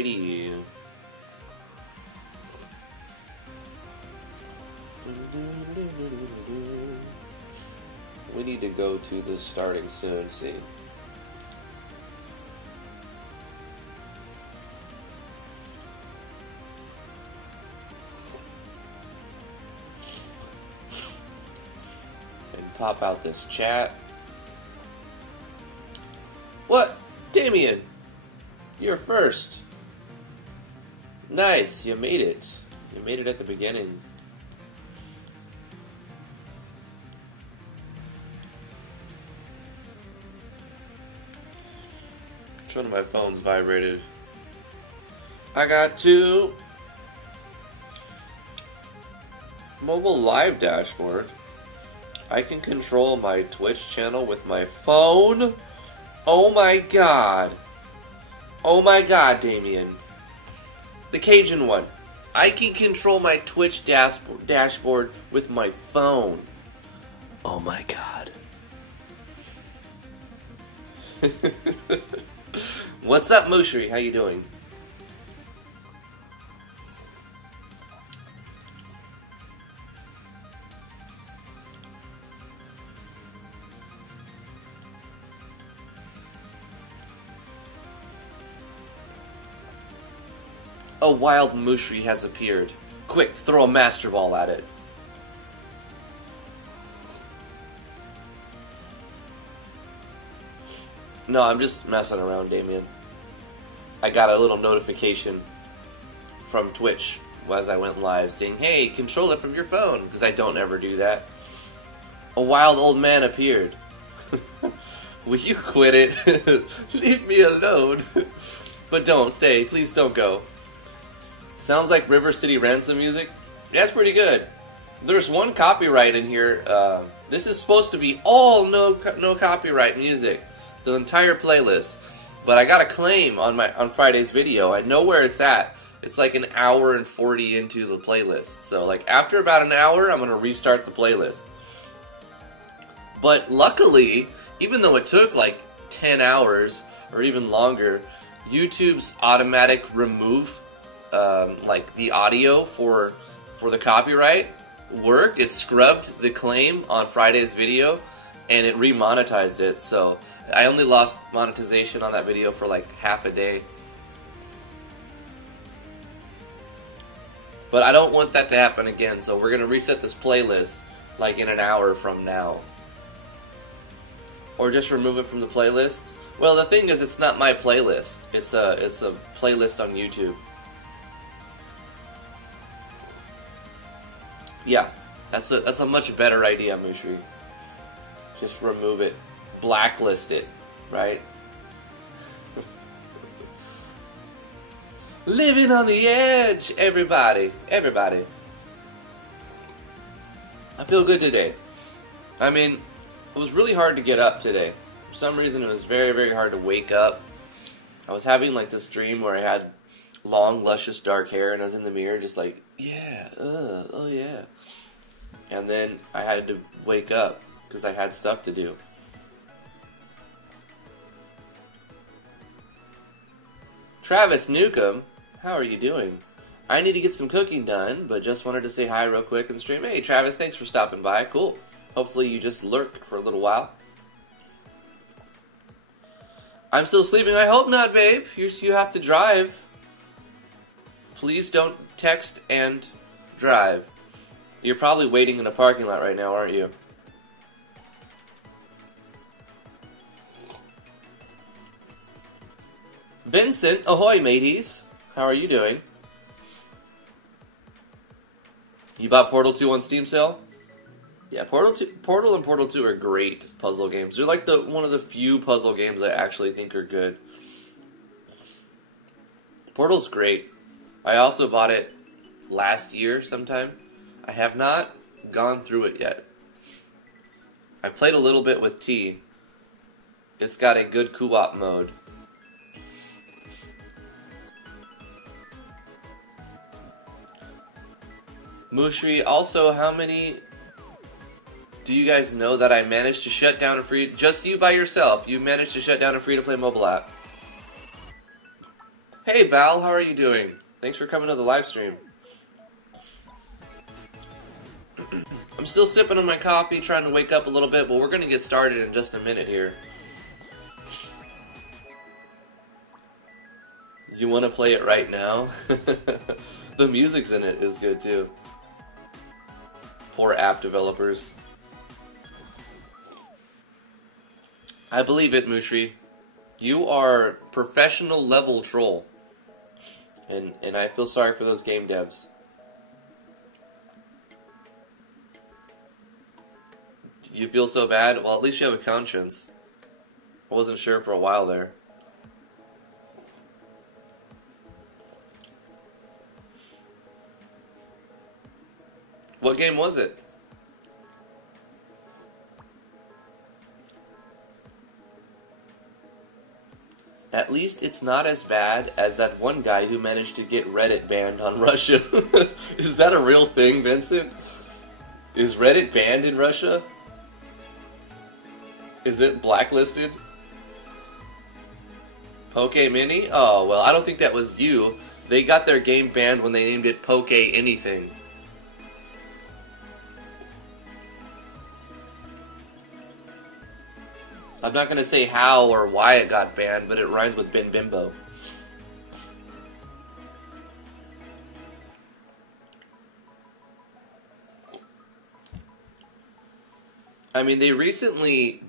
Alrighty. We need to go to the starting soon scene. And pop out this chat. What? Damian! You're first. Nice, you made it. You made it at the beginning. One of my phones vibrated. I got to mobile live dashboard. I can control my Twitch channel with my phone. Oh my god. Oh my god, Damian. The Cajun one. I can control my Twitch dashboard with my phone. Oh my god. What's up, Mushri? How you doing? A wild Mushri has appeared. Quick, throw a Master Ball at it. No, I'm just messing around, Damian. I got a little notification from Twitch as I went live saying, hey, control it from your phone, because I don't ever do that. A wild old man appeared. Will you quit it? Leave me alone. But don't, stay. Please don't go. Sounds like River City Ransom music. That's pretty good. There's one copyright in here. This is supposed to be all no copyright music. The entire playlist, but I got a claim on Friday's video. I know where it's at. It's like an hour and 40 into the playlist. So like after about an hour, I'm gonna restart the playlist. But luckily, even though it took like 10 hours or even longer, YouTube's automatic remove like the audio for the copyright worked. It scrubbed the claim on Friday's video and it remonetized it. So I only lost monetization on that video for like half a day. But I don't want that to happen again, so we're going to reset this playlist like in an hour from now. Or just remove it from the playlist. Well, the thing is, it's not my playlist. It's a playlist on YouTube. Yeah, that's a much better idea, Mushri. Just remove it. Blacklist it, right? Living on the edge, everybody. I feel good today. I mean, it was really hard to get up today. For some reason, it was very, very hard to wake up. I was having like this dream where I had long, luscious, dark hair, and I was in the mirror just like, yeah, oh yeah. And then I had to wake up because I had stuff to do. Travis Newcomb, how are you doing? I need to get some cooking done, but just wanted to say hi real quick in the stream. Hey, Travis, thanks for stopping by. Cool. Hopefully you just lurk for a little while. I'm still sleeping. I hope not, babe. You have to drive. Please don't text and drive. You're probably waiting in a parking lot right now, aren't you? Vincent, ahoy mateys. How are you doing? You bought Portal 2 on Steam sale? Yeah, Portal and Portal 2 are great puzzle games. They're like one of the few puzzle games I actually think are good. Portal's great. I also bought it last year sometime. I have not gone through it yet. I played a little bit with T. It's got a good co-op mode. Mushri, also, how many do you guys know that I managed to shut down a free... Just you by yourself, you managed to shut down a free-to-play mobile app. Hey Val, how are you doing? Thanks for coming to the live stream. I'm still sipping on my coffee, trying to wake up a little bit, but we're going to get started in just a minute here. You want to play it right now? The music's in it is good too. Poor app developers. I believe it, Mushri. You are professional level troll. And I feel sorry for those game devs. You feel so bad? Well, at least you have a conscience. I wasn't sure for a while there. What game was it? At least it's not as bad as that one guy who managed to get Reddit banned on Russia. Is that a real thing, Vincent? Is Reddit banned in Russia? Is it blacklisted? Poke Mini? Oh, well, I don't think that was you. They got their game banned when they named it Poke Anything. I'm not going to say how or why it got banned, but it rhymes with Ben Bimbo. I mean, they recently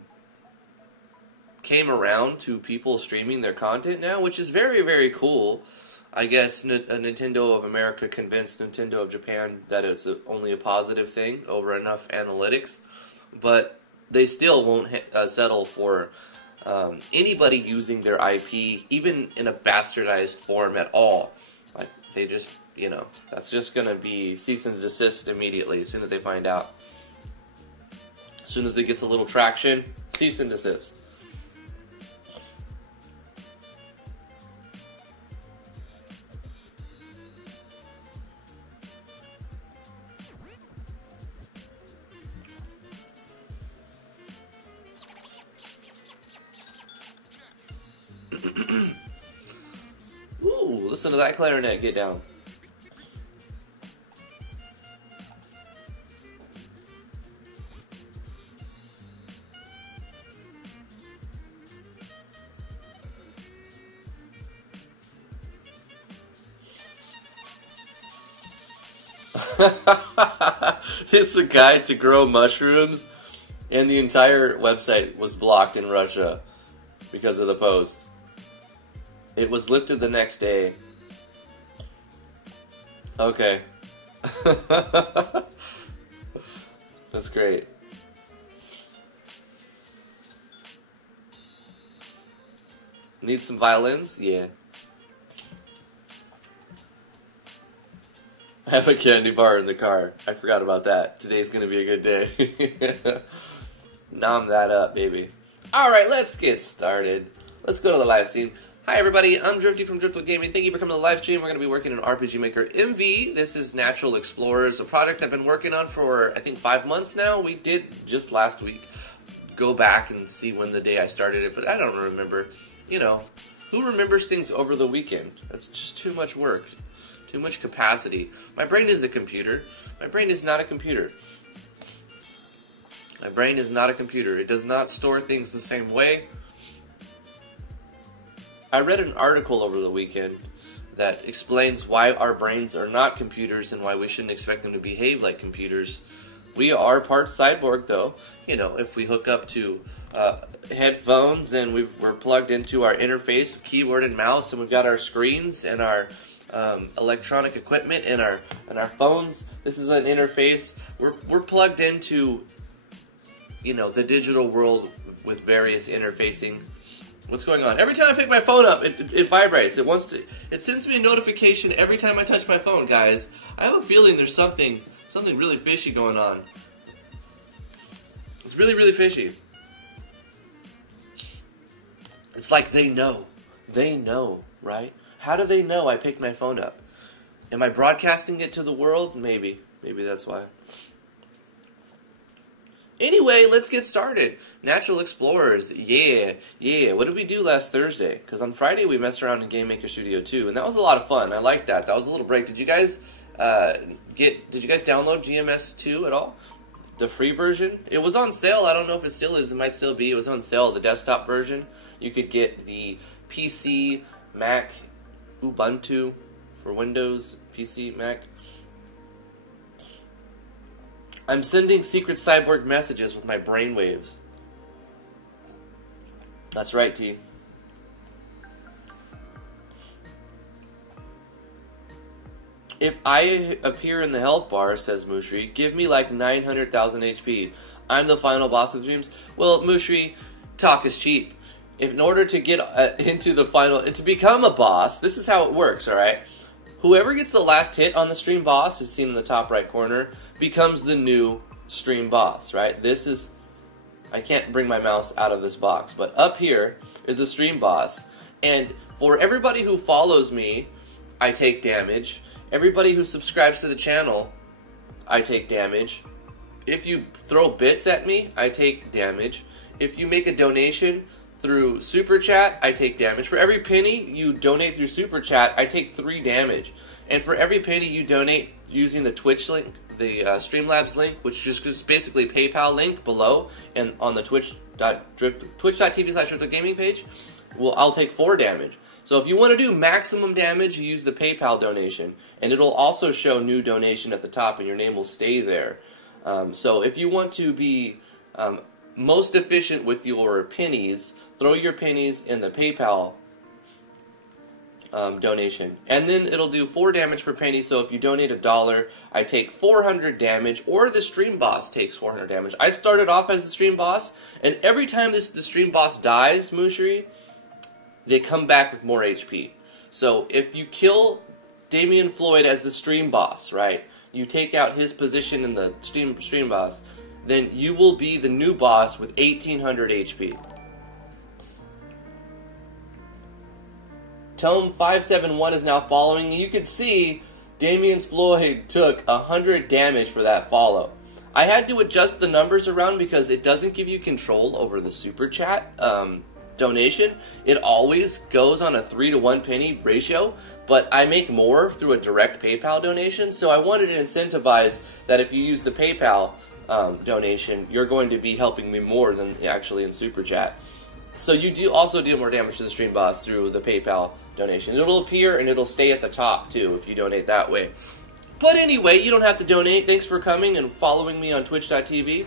came around to people streaming their content now, which is very, very cool. I guess Nintendo of America convinced Nintendo of Japan that it's only a positive thing over enough analytics, but they still won't settle for anybody using their IP, even in a bastardized form at all. Like, they just, you know, that's just going to be cease and desist immediately as soon as they find out. As soon as it gets a little traction, cease and desist. Ooh, listen to that clarinet get down. It's a guide to grow mushrooms, and the entire website was blocked in Russia because of the post. It was lifted the next day. Okay. That's great. Need some violins? Yeah. I have a candy bar in the car. I forgot about that. Today's gonna be a good day. Nom that up, baby. Alright, let's get started. Let's go to the live stream. Hi everybody, I'm Drifty from Driftwood Gaming. Thank you for coming to the live stream. We're going to be working in RPGMaker MV. This is Natural Explorers, a project I've been working on for, I think, 5 months now. We did, just last week, go back and see when the day I started it, but I don't remember. You know, who remembers things over the weekend? That's just too much work, too much capacity. My brain is a computer. My brain is not a computer. My brain is not a computer. It does not store things the same way. I read an article over the weekend that explains why our brains are not computers and why we shouldn't expect them to behave like computers. We are part cyborg, though. You know, if we hook up to headphones and we're plugged into our interface, keyboard and mouse, and we've got our screens and our electronic equipment and our phones. This is an interface. We're plugged into, you know, the digital world with various interfacing. What's going on? Every time I pick my phone up, it vibrates. It sends me a notification every time I touch my phone, guys. I have a feeling there's something really fishy going on. It's really, really fishy. It's like they know. They know, right? How do they know I picked my phone up? Am I broadcasting it to the world? Maybe. Maybe that's why. Anyway, let's get started. Natural Explorers, yeah. What did we do last Thursday? Because on Friday we messed around in Game Maker Studio 2, and that was a lot of fun. I liked that. That was a little break. Did you guys download GMS 2 at all? The free version? It was on sale. I don't know if it still is. It might still be. It was on sale, the desktop version. You could get the PC, Mac, Ubuntu for Windows, PC, Mac. I'm sending secret cyborg messages with my brainwaves. That's right, T. If I appear in the health bar, says Mushri, give me like 900,000 HP. I'm the final boss of dreams. Well, Mushri, talk is cheap. In order to get into the final, to become a boss, this is how it works, alright? Whoever gets the last hit on the stream boss, is seen in the top right corner, becomes the new stream boss, right? This is, I can't bring my mouse out of this box, but up here is the stream boss. And for everybody who follows me, I take damage. Everybody who subscribes to the channel, I take damage. If you throw bits at me, I take damage. If you make a donation through Super Chat, I take damage. For every penny you donate through Super Chat, I take 3 damage. And for every penny you donate using the Twitch link, the Streamlabs link, which is just basically PayPal link below, and on the twitch.tv/DriftOfGaming page, well, I'll take 4 damage. So if you want to do maximum damage, you use the PayPal donation. And it'll also show new donation at the top, and your name will stay there. So if you want to be most efficient with your pennies, throw your pennies in the PayPal donation. And then it'll do 4 damage per penny, so if you donate $1, I take 400 damage, or the stream boss takes 400 damage. I started off as the stream boss, and every time the stream boss dies, Mushri, they come back with more HP. So if you kill Damian Floyd as the stream boss, right, you take out his position in the stream boss, then you will be the new boss with 1800 HP. Tome571 is now following. You can see Damian Floyd took 100 damage for that follow. I had to adjust the numbers around because it doesn't give you control over the super chat donation. It always goes on a 3-to-1 penny ratio, but I make more through a direct PayPal donation, so I wanted to incentivize that if you use the PayPal donation, you're going to be helping me more than actually in super chat. So you also deal more damage to the stream boss through the PayPal donation. It'll appear and it'll stay at the top too if you donate that way. But anyway, you don't have to donate. Thanks for coming and following me on twitch.tv.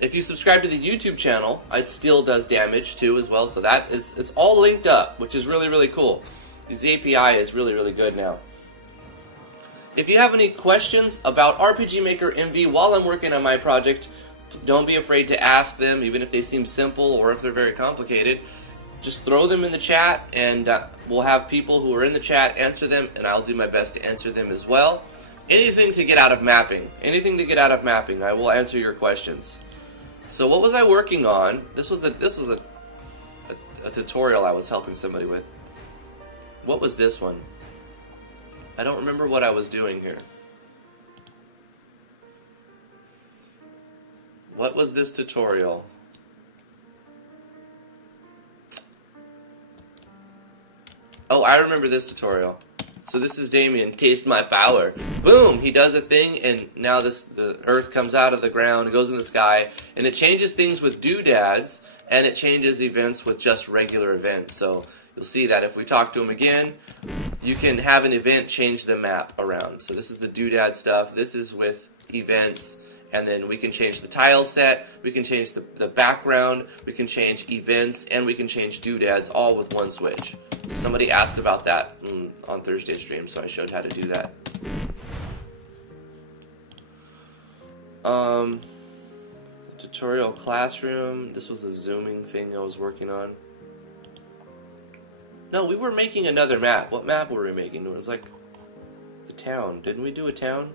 If you subscribe to the YouTube channel, it still does damage too as well. So it's all linked up, which is really, really cool. This API is really, really good now. If you have any questions about RPGMaker MV while I'm working on my project, don't be afraid to ask them, even if they seem simple or if they're very complicated. Just throw them in the chat, and we'll have people who are in the chat answer them, and I'll do my best to answer them as well. Anything to get out of mapping. Anything to get out of mapping, I will answer your questions. So what was I working on? This was a tutorial I was helping somebody with. What was this one? I don't remember what I was doing here. What was this tutorial? Oh, I remember this tutorial. So this is Damian, taste my power. Boom! He does a thing, and now the earth comes out of the ground, goes in the sky, and it changes things with doodads, and it changes events with just regular events. So you'll see that if we talk to him again, you can have an event change the map around. So this is the doodad stuff. This is with events, and then we can change the tile set, we can change the background, we can change events, and we can change doodads all with one switch. Somebody asked about that on Thursday's stream, so I showed how to do that. Tutorial classroom. This was a zooming thing I was working on. No, we were making another map. What map were we making? It was like the town. Didn't we do a town?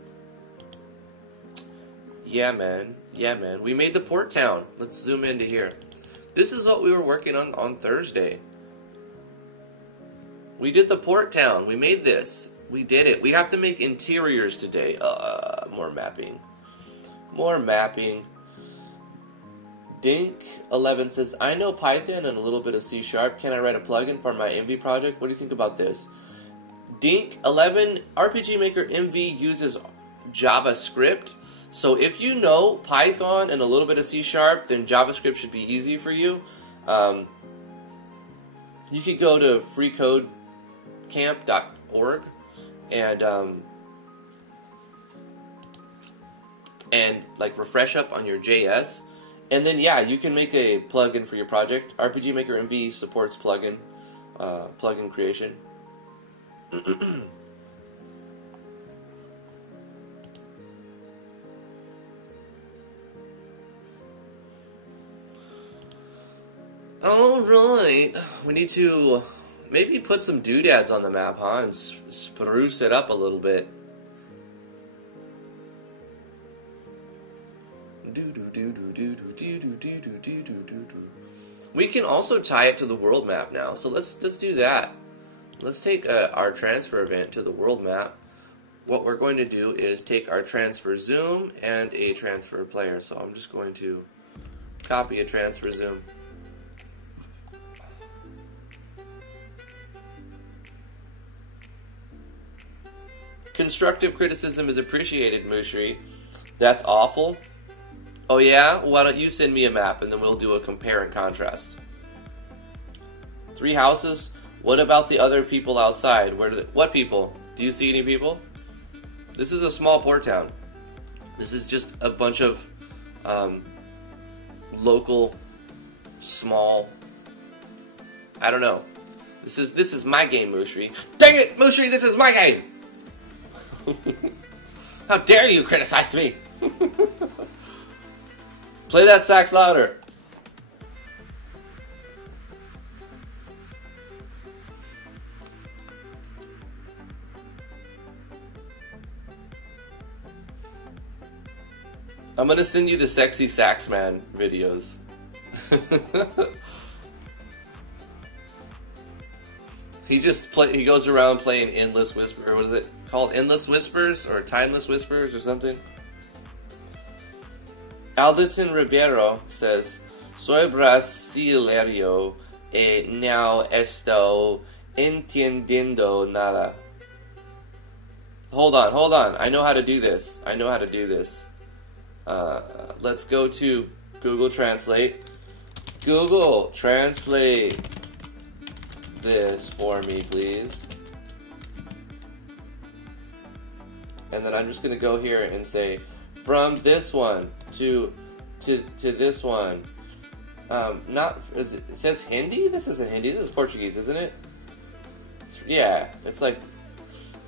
Yeah, man. Yeah, man. We made the port town. Let's zoom into here. This is what we were working on Thursday. We did the port town. We made this. We did it. We have to make interiors today. More mapping. More mapping. Dink11 says, I know Python and a little bit of C#. Can I write a plugin for my MV project? What do you think about this? Dink11, RPGMaker MV uses JavaScript. So if you know Python and a little bit of C#, then JavaScript should be easy for you. You could go to freecodecamp.org and like refresh up on your JS, and then yeah, you can make a plugin for your project. RPGMaker MV supports plugin creation. Alright, we need to maybe put some doodads on the map, huh, and spruce it up a little bit. We can also tie it to the world map now, so let's do that. Let's take our transfer event to the world map. What we're going to do is take our transfer zoom and a transfer player. So I'm just going to copy a transfer zoom. Constructive criticism is appreciated, Mushri. That's awful. Oh yeah? Why don't you send me a map and then we'll do a compare and contrast. 3 houses? What about the other people outside? What people? Do you see any people? This is a small port town. This is just a bunch of local, small, I don't know. This is my game, Mushri. Dang it, Mushri, this is my game! How dare you criticize me? Play that sax louder. I'm gonna send you the sexy sax man videos. He goes around playing Endless Whisper, or what is it called? Endless Whispers or Timeless Whispers or something? Alderton Ribeiro says, Soy brasileiro e não estou entendiendo nada. Hold on. I know how to do this. Let's go to Google Translate. Google, translate this for me, please. And then I'm just going to go here and say, from this one to this one. It says Hindi? This isn't Hindi. This is Portuguese, isn't it? Yeah, it's like,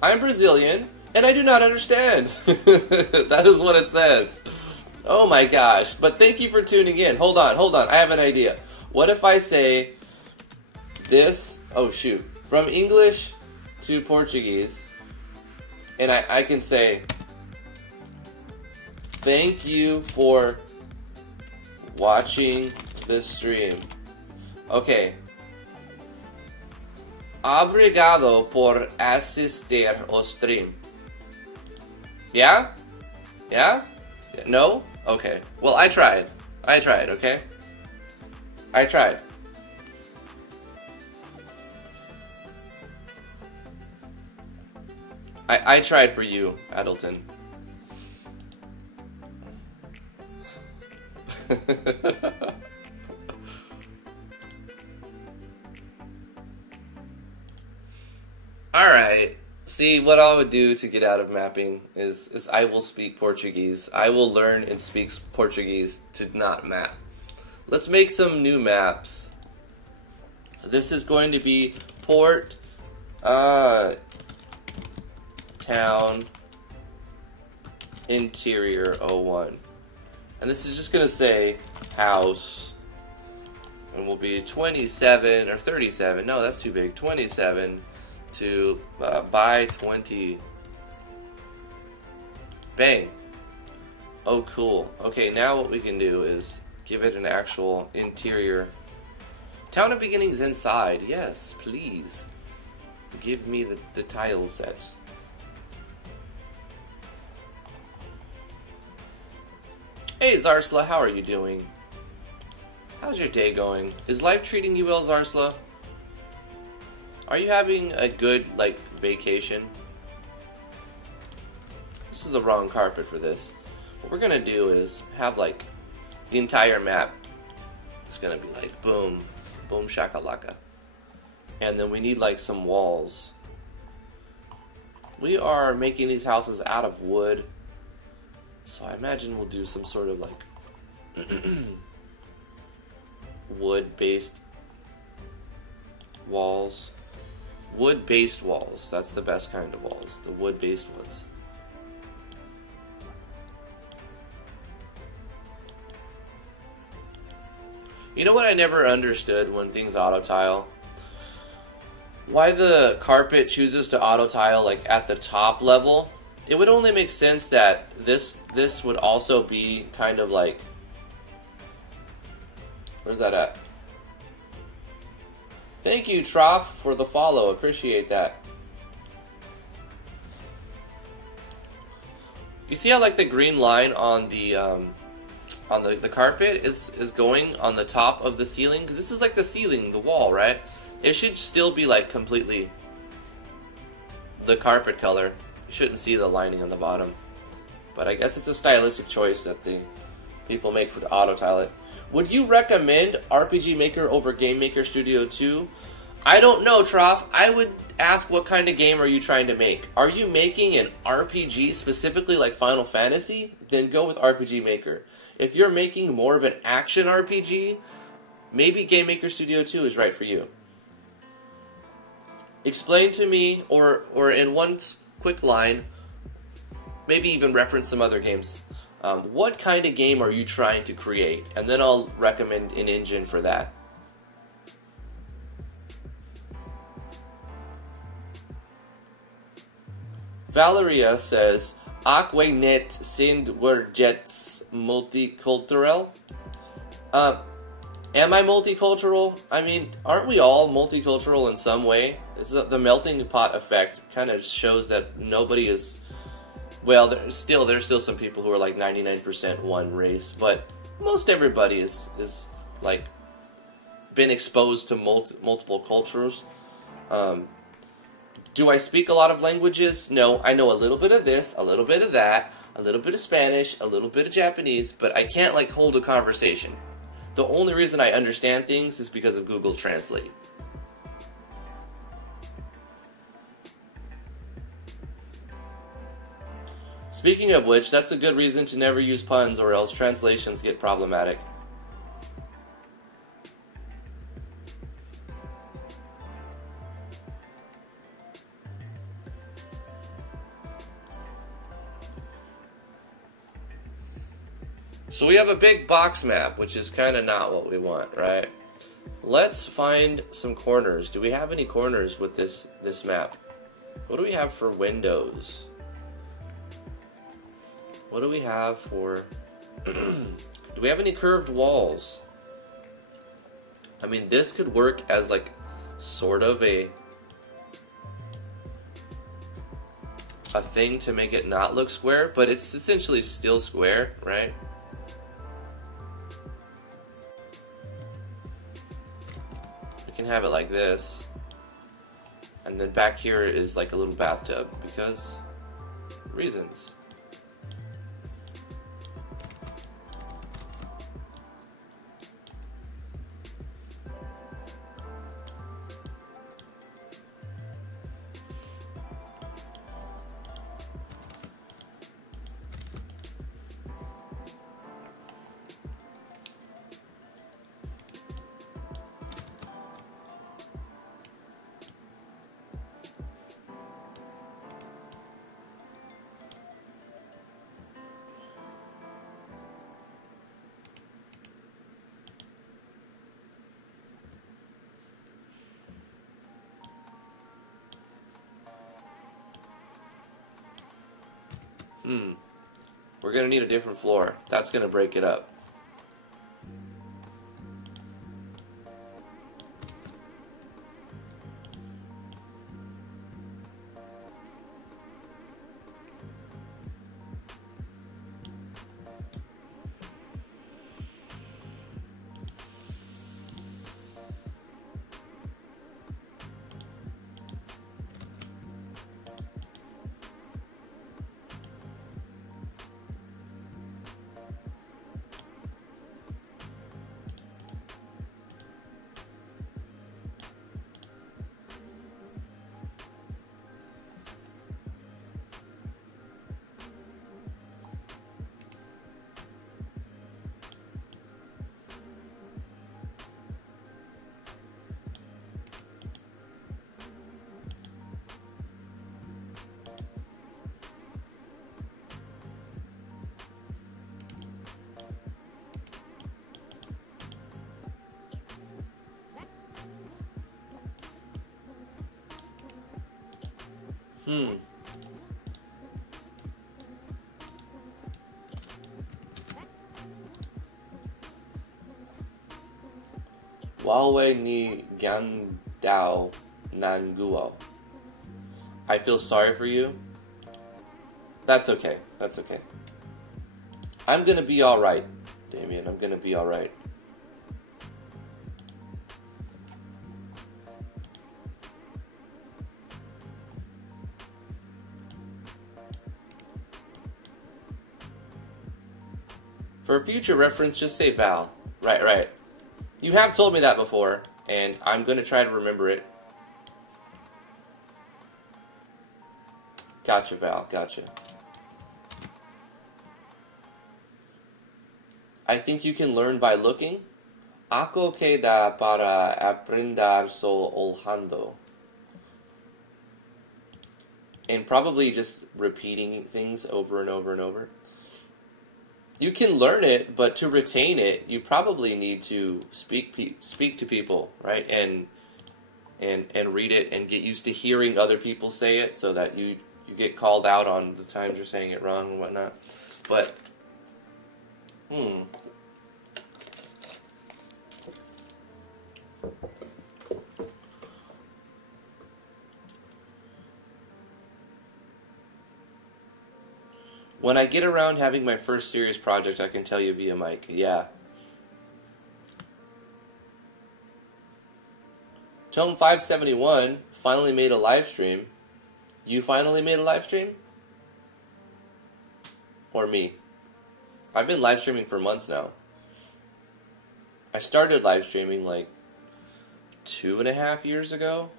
I'm Brazilian, and I do not understand. That is what it says. Oh my gosh. But thank you for tuning in. Hold on. I have an idea. What if I say this, from English to Portuguese, and I can say, thank you for watching this stream. Okay. Obrigado por assistir ao stream. Yeah? Yeah? No? Okay. Well, I tried, okay? I tried. I tried for you, Addleton. Alright. See, what I would do to get out of mapping is I will speak Portuguese. I will learn and speak Portuguese to not map. Let's make some new maps. This is going to be Port Town Interior 01. And this is just going to say house. And will be 27 or 37. No, that's too big. 27 to by 20. Bang. Oh, cool. Okay, now what we can do is give it an actual interior. Town of Beginnings inside. Yes, please. Give me the tile set. Hey, Zarsla, how are you doing? How's your day going? Is life treating you well, Zarsla? Are you having a good, like, vacation? This is the wrong carpet for this. What we're gonna do is have, like, the entire map. It's gonna be like, boom, boom shakalaka. And then we need, like, some walls. We are making these houses out of wood. So I imagine we'll do some sort of, like, wood-based walls. Wood-based walls. That's the best kind of walls. The wood-based ones. You know what I never understood when things auto-tile? Why the carpet chooses to auto-tile, like, at the top level. It would only make sense that this would also be kind of like... Where's that at? Thank you, Troff, for the follow. Appreciate that. You see how, like, the green line on the carpet is going on the top of the ceiling? Because this is like the ceiling, the wall, right? It should still be, like, completely the carpet color. You shouldn't see the lining on the bottom. But I guess it's a stylistic choice that the people make for the auto tile it. Would you recommend RPGMaker over GameMaker Studio 2? I don't know, Troff. I would ask, what kind of game are you trying to make? Are you making an RPG, specifically like Final Fantasy? Then go with RPGMaker. If you're making more of an action RPG, maybe GameMaker Studio 2 is right for you. Explain to me, or in one quick line, maybe even reference some other games. What kind of game are you trying to create? And then I'll recommend an engine for that. Valeria says, Aqua net sind werjets multicultural? Am I multicultural? I mean, aren't we all multicultural in some way? The melting pot effect kind of shows that nobody is... Well, there's still some people who are like 99% one race, but most everybody is like been exposed to multiple cultures. Do I speak a lot of languages? No, I know a little bit of this, a little bit of that, a little bit of Spanish, a little bit of Japanese, but I can't, like, hold a conversation. The only reason I understand things is because of Google Translate. Speaking of which, that's a good reason to never use puns, or else translations get problematic. So we have a big box map, which is kind of not what we want, right? Let's find some corners. Do we have any corners with this map? What do we have for windows? What do we have for... Do we have any curved walls? I mean, this could work as, like, sort of a thing to make it not look square, but it's essentially still square, right? We can have it like this. And then back here is like a little bathtub, because reasons. We're gonna need a different floor. That's gonna break it up. Wawe ni Gandao Nanguo. I feel sorry for you. That's okay. That's okay. I'm gonna be alright, Damian. I'm gonna be alright. For future reference, just say Val. Right, right. You have told me that before, and I'm going to try to remember it. Gotcha, Val. Gotcha. I think you can learn by looking. Ako queda para aprender so olhando. And probably just repeating things over and over and over. You can learn it, but to retain it, you probably need to speak to people, right? And read it and get used to hearing other people say it, so that you get called out on the times you're saying it wrong and whatnot. But when I get around having my first serious project, I can tell you via mic. Yeah. Tome 571 finally made a live stream. You finally made a live stream? Or me? I've been live streaming for months now. I started live streaming like 2.5 years ago,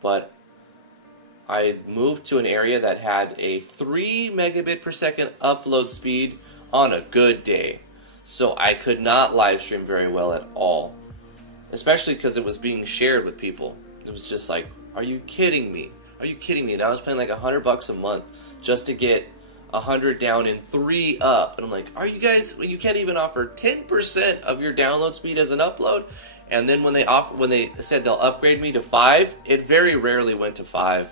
but I moved to an area that had a 3 megabit per second upload speed on a good day. So I could not live stream very well at all. Especially because it was being shared with people. It was just like, are you kidding me? Are you kidding me? And I was paying like $100 a month just to get 100 down and 3 up. And I'm like, are you guys, you can't even offer 10% of your download speed as an upload? And then when they said they'll upgrade me to 5, it very rarely went to 5.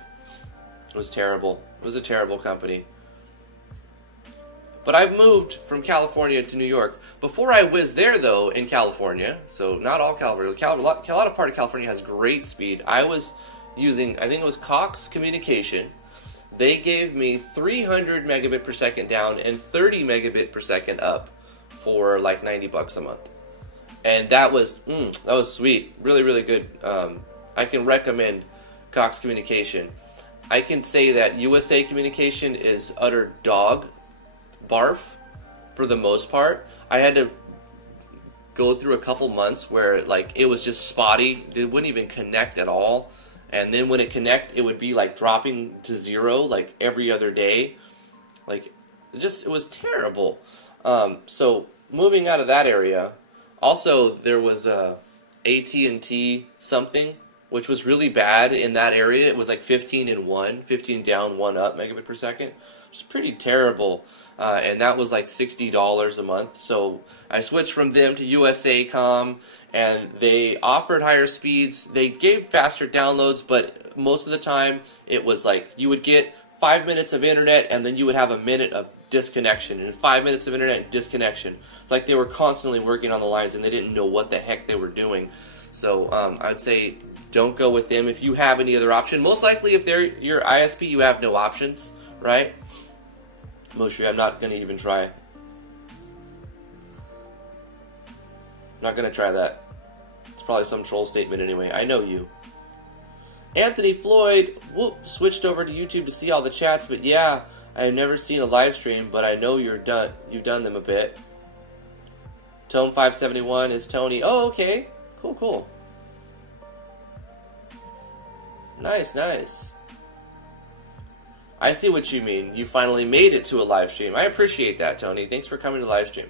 It was terrible. It was a terrible company. But I've moved from California to New York. Before I was there, though, in California, so not all California, a lot of part of California has great speed. I was using, I think it was Cox Communication. They gave me 300 megabit per second down and 30 megabit per second up for like $90 a month. And that was sweet. Really, really good. I can recommend Cox Communication. I can say that USA Communication is utter dog barf for the most part. I had to go through a couple months where like it was just spotty. It wouldn't even connect at all. And then when it connect, it would be like dropping to 0 like every other day. Like it was terrible. So moving out of that area, also there was AT&T something, which was really bad in that area. It was like 15 down, 1 up megabit per second. Which is pretty terrible. And that was like $60 a month. So I switched from them to USAcom, and they offered higher speeds. They gave faster downloads, but most of the time it was like you would get 5 minutes of internet, and then you would have a minute of disconnection, and 5 minutes of internet and disconnection. It's like they were constantly working on the lines, and they didn't know what the heck they were doing. So I'd say don't go with them if you have any other option. Most likely, if they're your ISP, you have no options, right? Mostly, I'm not going to even try. I'm not going to try that. It's probably some troll statement anyway. I know you. Anthony Floyd, switched over to YouTube to see all the chats, but yeah, I have never seen a live stream, but I know you've done them a bit. Tome 571 is Tony. Oh, okay. Cool, cool. Nice, nice. I see what you mean. You finally made it to a live stream. I appreciate that, Tony. Thanks for coming to live stream.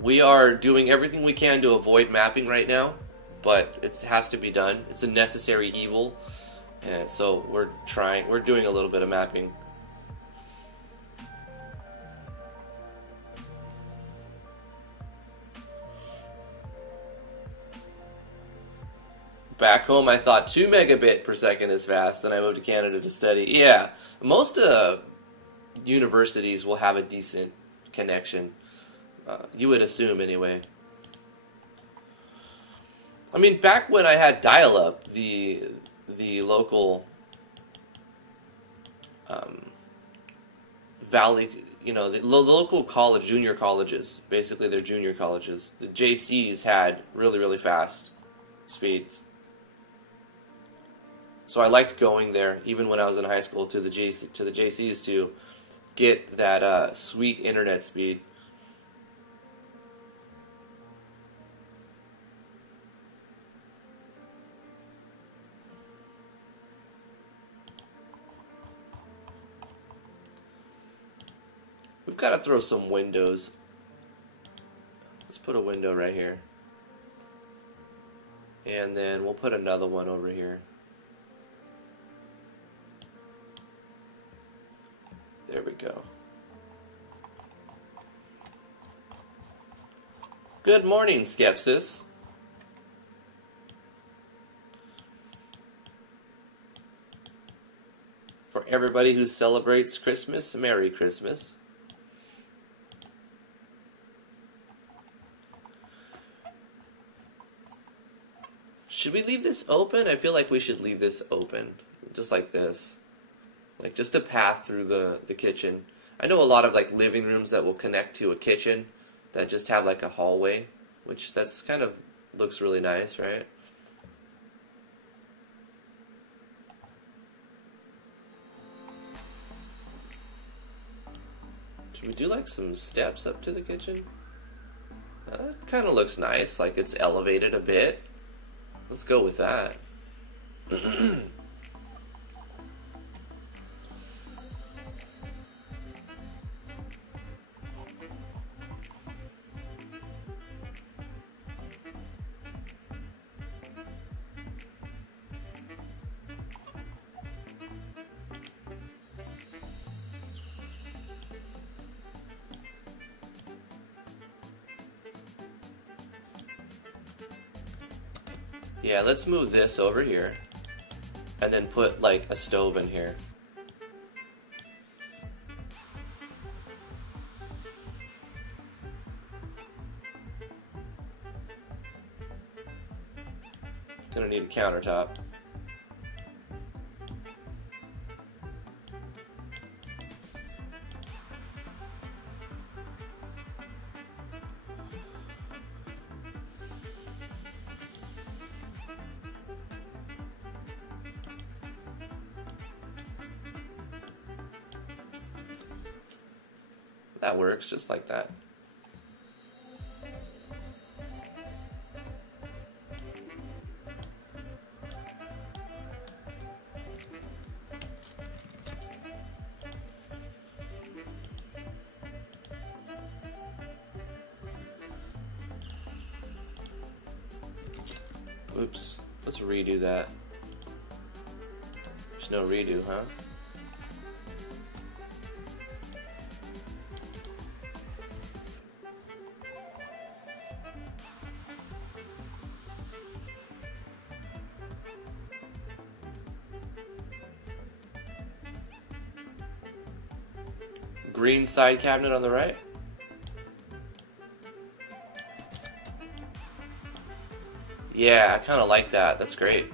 We are doing everything we can to avoid mapping right now, but it has to be done. It's a necessary evil. And so we're doing a little bit of mapping. Back home, I thought 2 megabit per second is fast. Then I moved to Canada to study. Yeah, most universities will have a decent connection. You would assume, anyway. I mean, back when I had dial-up, the local valley, you know, the local college, junior colleges, basically they're junior colleges. The JCs had really, really fast speeds. So I liked going there, even when I was in high school, to the JCs to get that sweet internet speed. We've got to throw some windows. Let's put a window right here. And then we'll put another one over here. There we go. Good morning, Skepsis. For everybody who celebrates Christmas, Merry Christmas. Should we leave this open? I feel like we should leave this open, just like this. Like just a path through the kitchen. I know a lot of like living rooms that will connect to a kitchen that just have like a hallway, which that's kind of looks really nice, right? Should we do like some steps up to the kitchen? That kind of looks nice, like it's elevated a bit. Let's go with that. Yeah, let's move this over here and then put like a stove in here. Gonna need a countertop. That works just like that. Oops, let's redo that. There's no redo, huh? Green side cabinet on the right. Yeah, I kind of like that. That's great.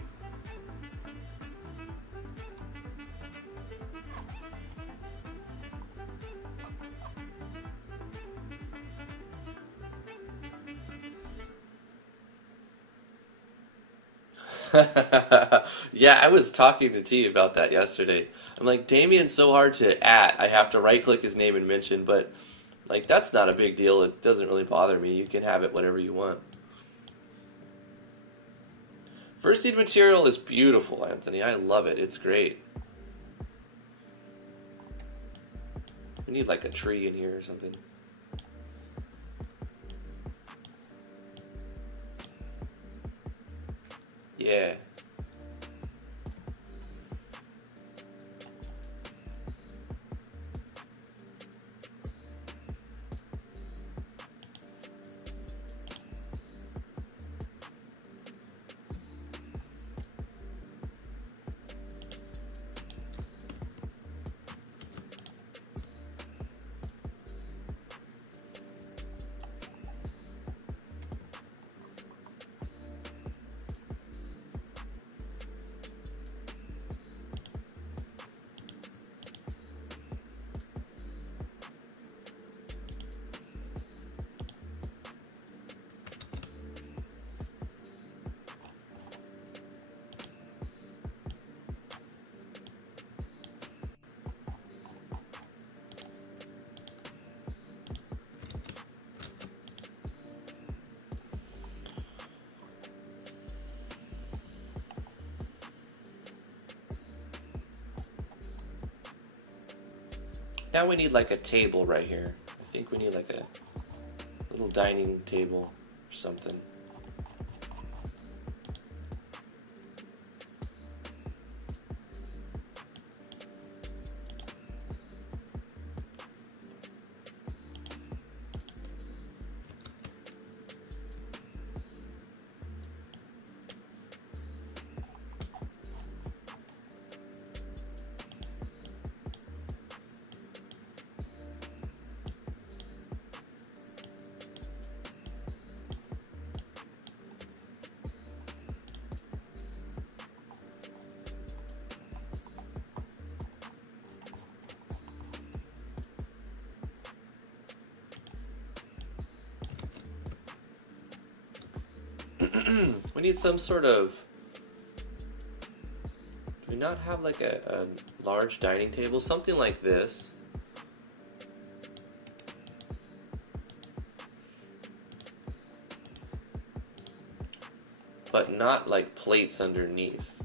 Yeah, I was talking to T about that yesterday. I'm like, Damian's so hard to @. I have to right-click his name and mention, but like that's not a big deal. It doesn't really bother me. You can have it whatever you want. First seed material is beautiful, Anthony. I love it. It's great. We need like a tree in here or something. Yeah. Now we need like a table right here. I think we need like a little dining table or something. We need some sort of... Do we not have like a large dining table? Something like this. But not like plates underneath.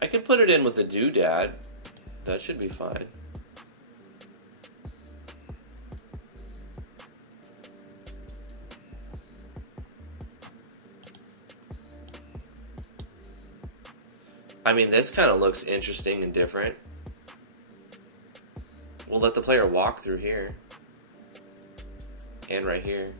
I could put it in with a doodad. That should be fine. I mean, this kind of looks interesting and different. We'll let the player walk through here. And right here.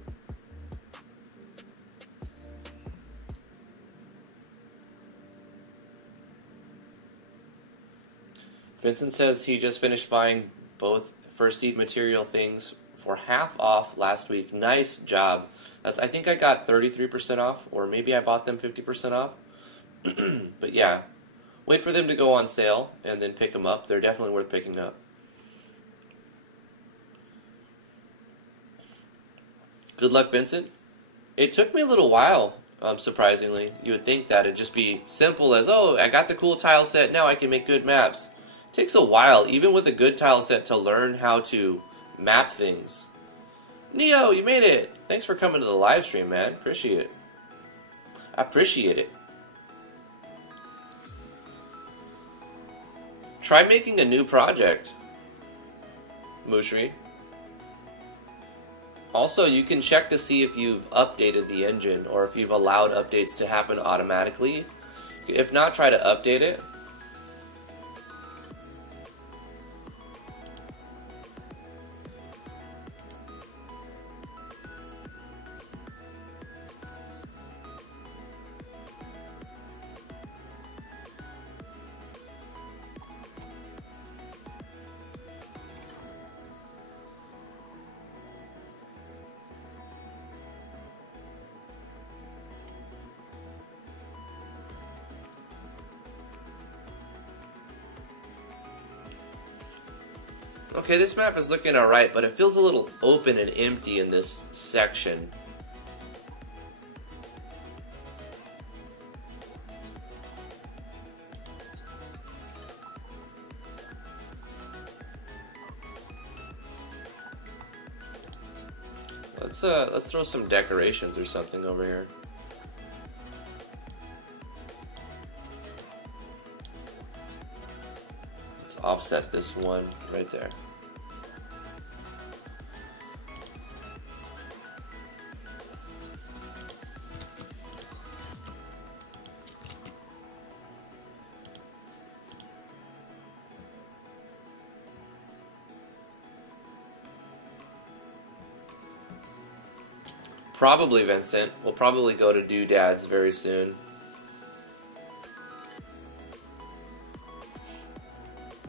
Vincent says he just finished buying both First Seed material things for half off last week. Nice job. I think I got 33% off, or maybe I bought them 50% off. But yeah. Wait for them to go on sale, and then pick them up. They're definitely worth picking up. Good luck, Vincent. It took me a little while, surprisingly. You would think that it'd just be simple as, oh, I got the cool tile set, now I can make good maps. It takes a while, even with a good tile set, to learn how to map things. Neo, you made it! Thanks for coming to the live stream, man. Appreciate it. I appreciate it. Try making a new project, Mushri. Also, you can check to see if you've updated the engine or if you've allowed updates to happen automatically. If not, try to update it. Okay, this map is looking alright, but it feels a little open and empty in this section. Let's throw some decorations or something over here. Let's offset this one right there. Probably, Vincent. We'll probably go to doodads very soon.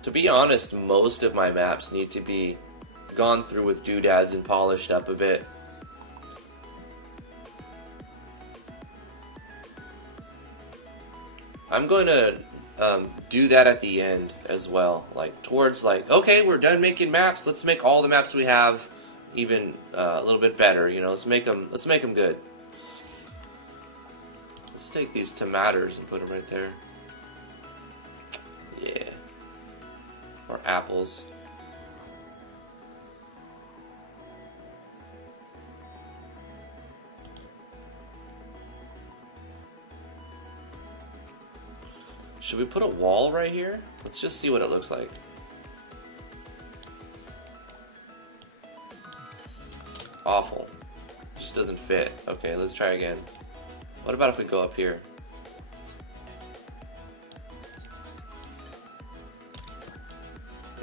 To be honest, most of my maps need to be gone through with doodads and polished up a bit. I'm going to do that at the end as well. Like, towards like, okay, we're done making maps. Let's make all the maps we have even a little bit better, you know. Let's make them good. Let's take these tomatoes and put them right there. Yeah. Or apples. Should we put a wall right here? Let's just see what it looks like. Awful. Just doesn't fit. Okay, let's try again. What about if we go up here?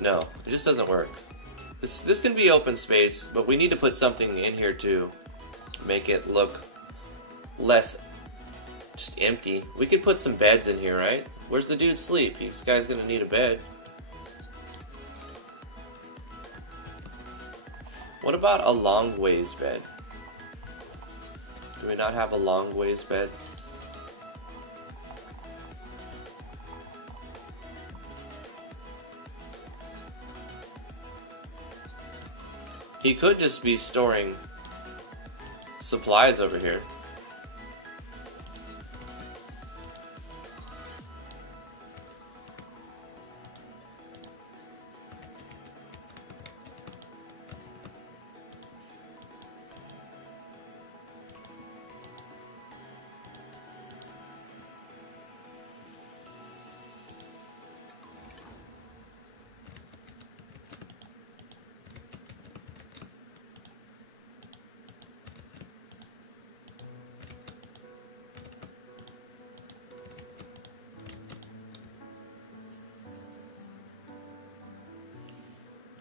No, it just doesn't work. This can be open space, but we need to put something in here to make it look less just empty. We could put some beds in here, right? Where's the dude sleep? This guy's gonna need a bed. What about a long ways bed? Do we not have a long ways bed? He could just be storing supplies over here.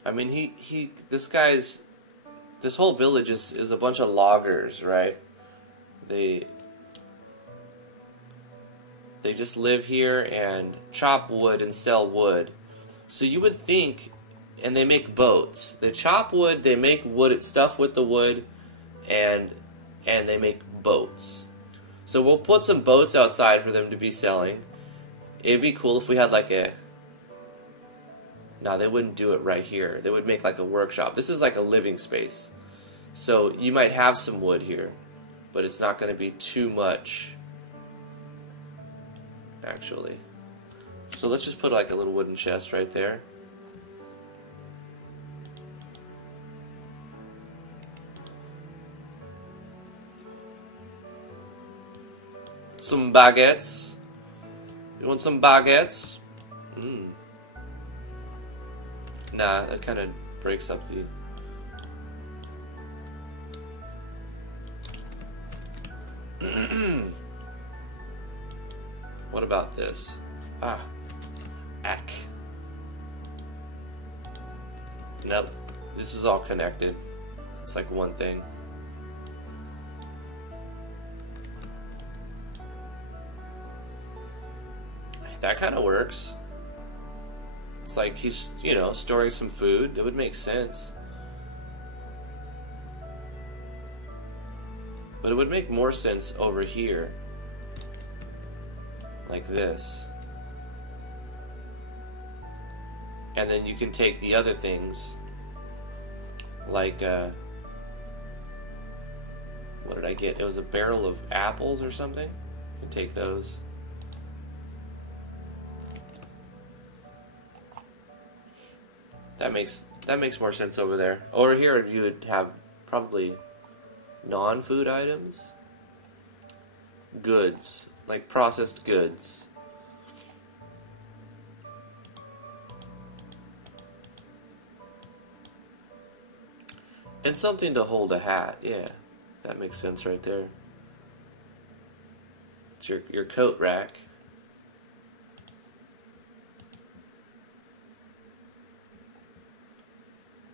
I mean, this whole village is a bunch of loggers, right? They just live here and chop wood and sell wood. So you would think, and they make boats. They chop wood, they make wood stuff with the wood, and they make boats. So we'll put some boats outside for them to be selling. It'd be cool if we had like a... No, they wouldn't do it right here. They would make like a workshop. This is like a living space. So you might have some wood here, but it's not going to be too much, actually. So let's just put like a little wooden chest right there. Some baguettes. You want some baguettes? Mmm. Nah, that kind of breaks up the... What about this? Ack. Nope. This is all connected. It's like one thing. That kind of works. It's like he's, you know, storing some food. That would make sense. But it would make more sense over here. Like this. And then you can take the other things. Like, what did I get? It was a barrel of apples or something. You can take those. That makes more sense over there. Over here you would have probably non-food items. Goods. Like processed goods. And something to hold a hat. Yeah, that makes sense right there. It's your coat rack.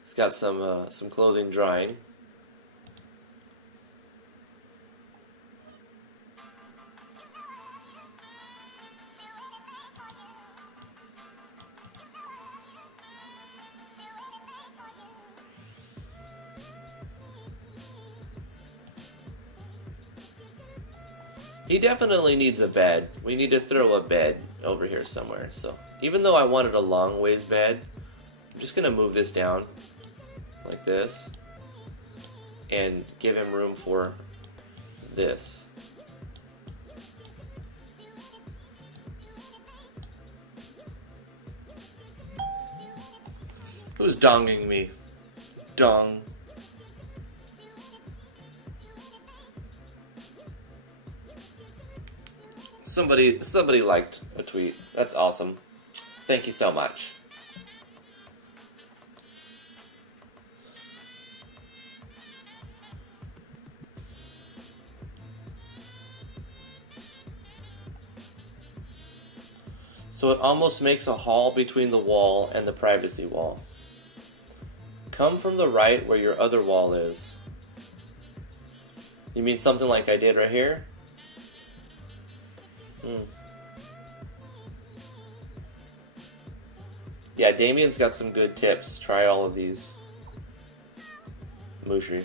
It's got some clothing drying. He definitely needs a bed. We need to throw a bed over here somewhere. So even though I wanted a long ways bed, I'm just gonna move this down like this and give him room for this. Who's donging me? Dong. Somebody liked a tweet. That's awesome. Thank you so much. So it almost makes a hall between the wall and the privacy wall. Come from the right where your other wall is. You mean something like I did right here? Yeah, Damian's got some good tips. Try all of these. Mushri.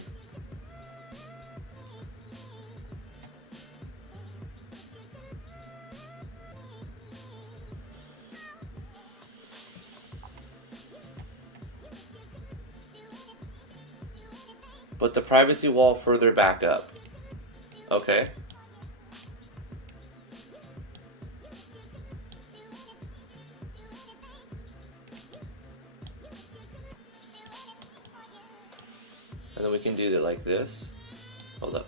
Put the privacy wall further back up. Okay. And then we can do it like this. Hold up.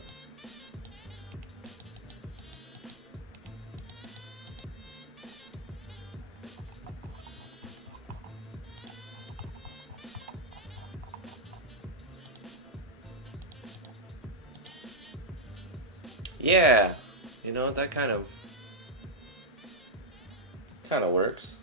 Yeah, you know, that kind of works.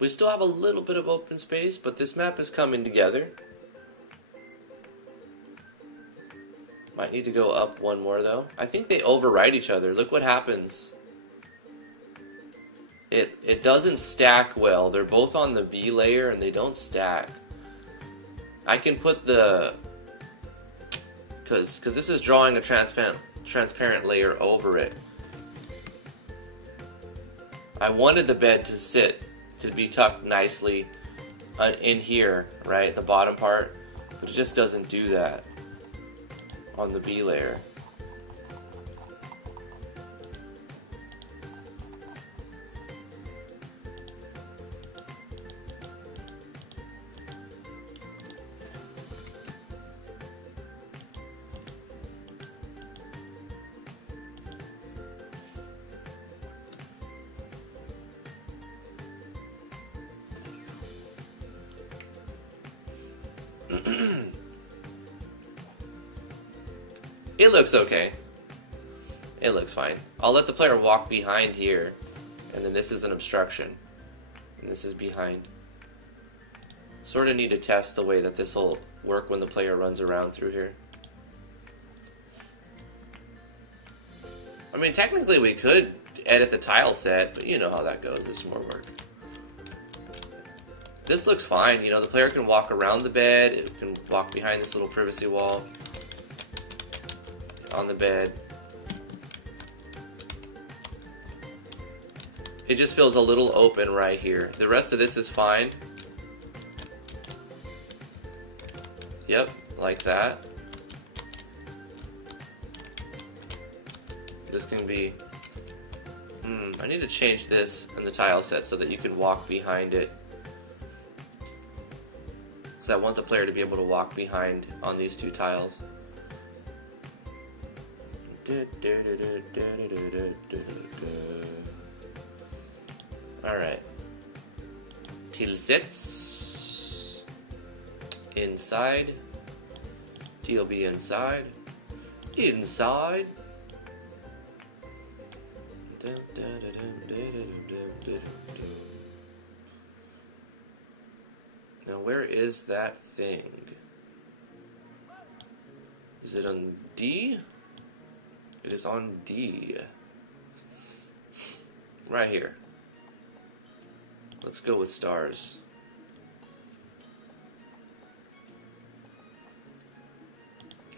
We still have a little bit of open space, but this map is coming together. Might need to go up one more, though. I think they override each other. Look what happens. It doesn't stack well. They're both on the B layer, and they don't stack. I can put the... Because this is drawing a transparent layer over it. I wanted the bed to be tucked nicely in here, right? The bottom part. But it just doesn't do that on the B layer. It looks okay. It looks fine. I'll let the player walk behind here, and then this is an obstruction, and this is behind. Sort of need to test the way that this will work when the player runs around through here. I mean, technically we could edit the tile set, but you know how that goes. It's more work. This looks fine. You know, the player can walk around the bed. It can walk behind this little privacy wall. On the bed. It just feels a little open right here. The rest of this is fine. Yep, like that. This can be... I need to change this in the tile set so that you can walk behind it. Because I want the player to be able to walk behind on these two tiles. Alright. Tilsets. Inside. TLB inside. Inside. Now where is that thing? Is it on D? It is on D. Right here. Let's go with stars.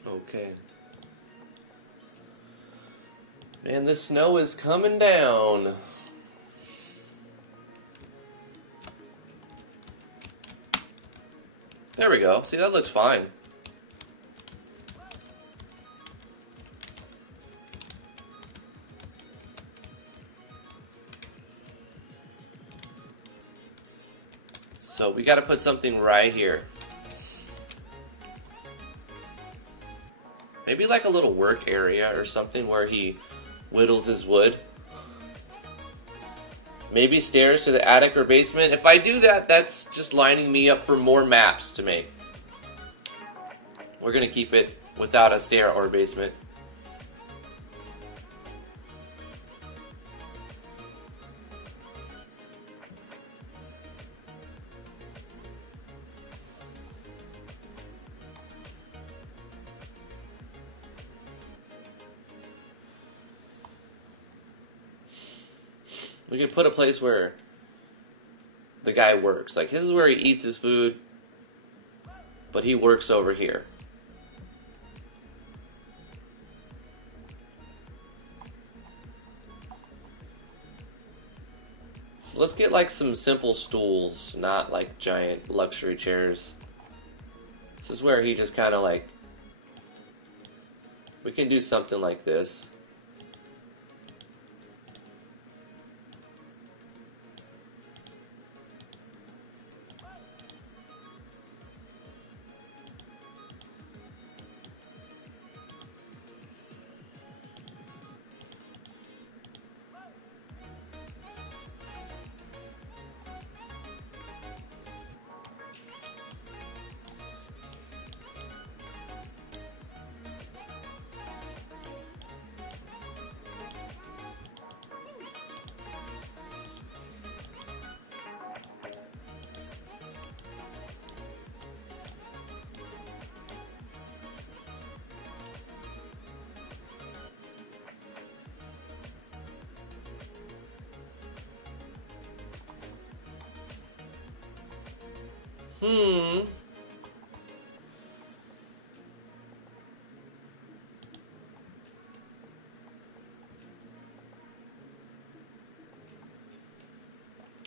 Okay. Man, the snow is coming down. There we go. See, that looks fine. So we got to put something right here. Maybe like a little work area or something where he whittles his wood. Maybe stairs to the attic or basement. If I do that, that's just lining me up for more maps to make. We're going to keep it without a stair or basement. We can put a place where the guy works. Like, this is where he eats his food, but he works over here. So let's get like some simple stools, not like giant luxury chairs. This is where he just kind of like, we can do something like this.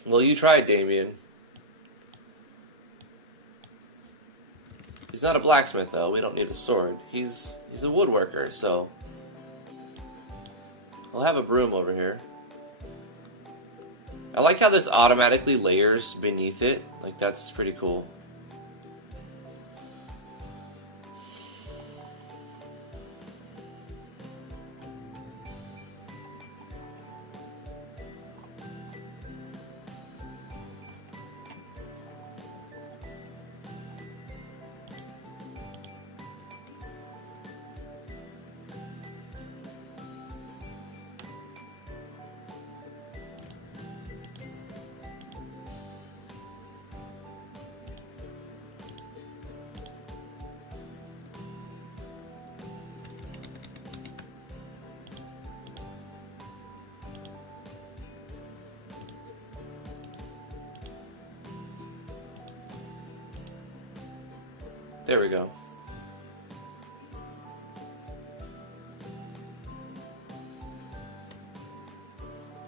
Well, you tried, Damian. He's not a blacksmith, though. We don't need a sword. He's a woodworker, so we'll have a broom over here. I like how this automatically layers beneath it. Like, that's pretty cool. There we go.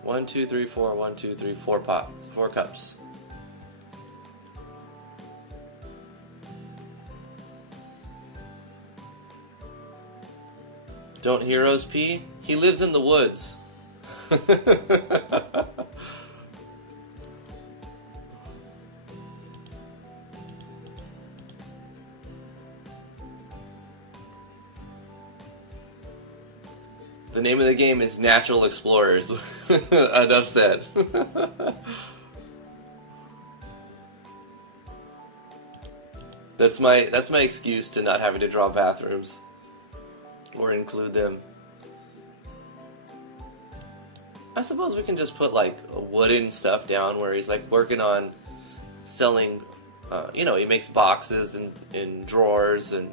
One, two, three, four. 1, 2, 3, 4 pots. 4 cups. Don't heroes pee? He lives in the woods. The name of the game is Natural Explorers. Enough said. That's my excuse to not having to draw bathrooms or include them. I suppose we can just put like wooden stuff down where he's like working on selling. You know, he makes boxes and drawers and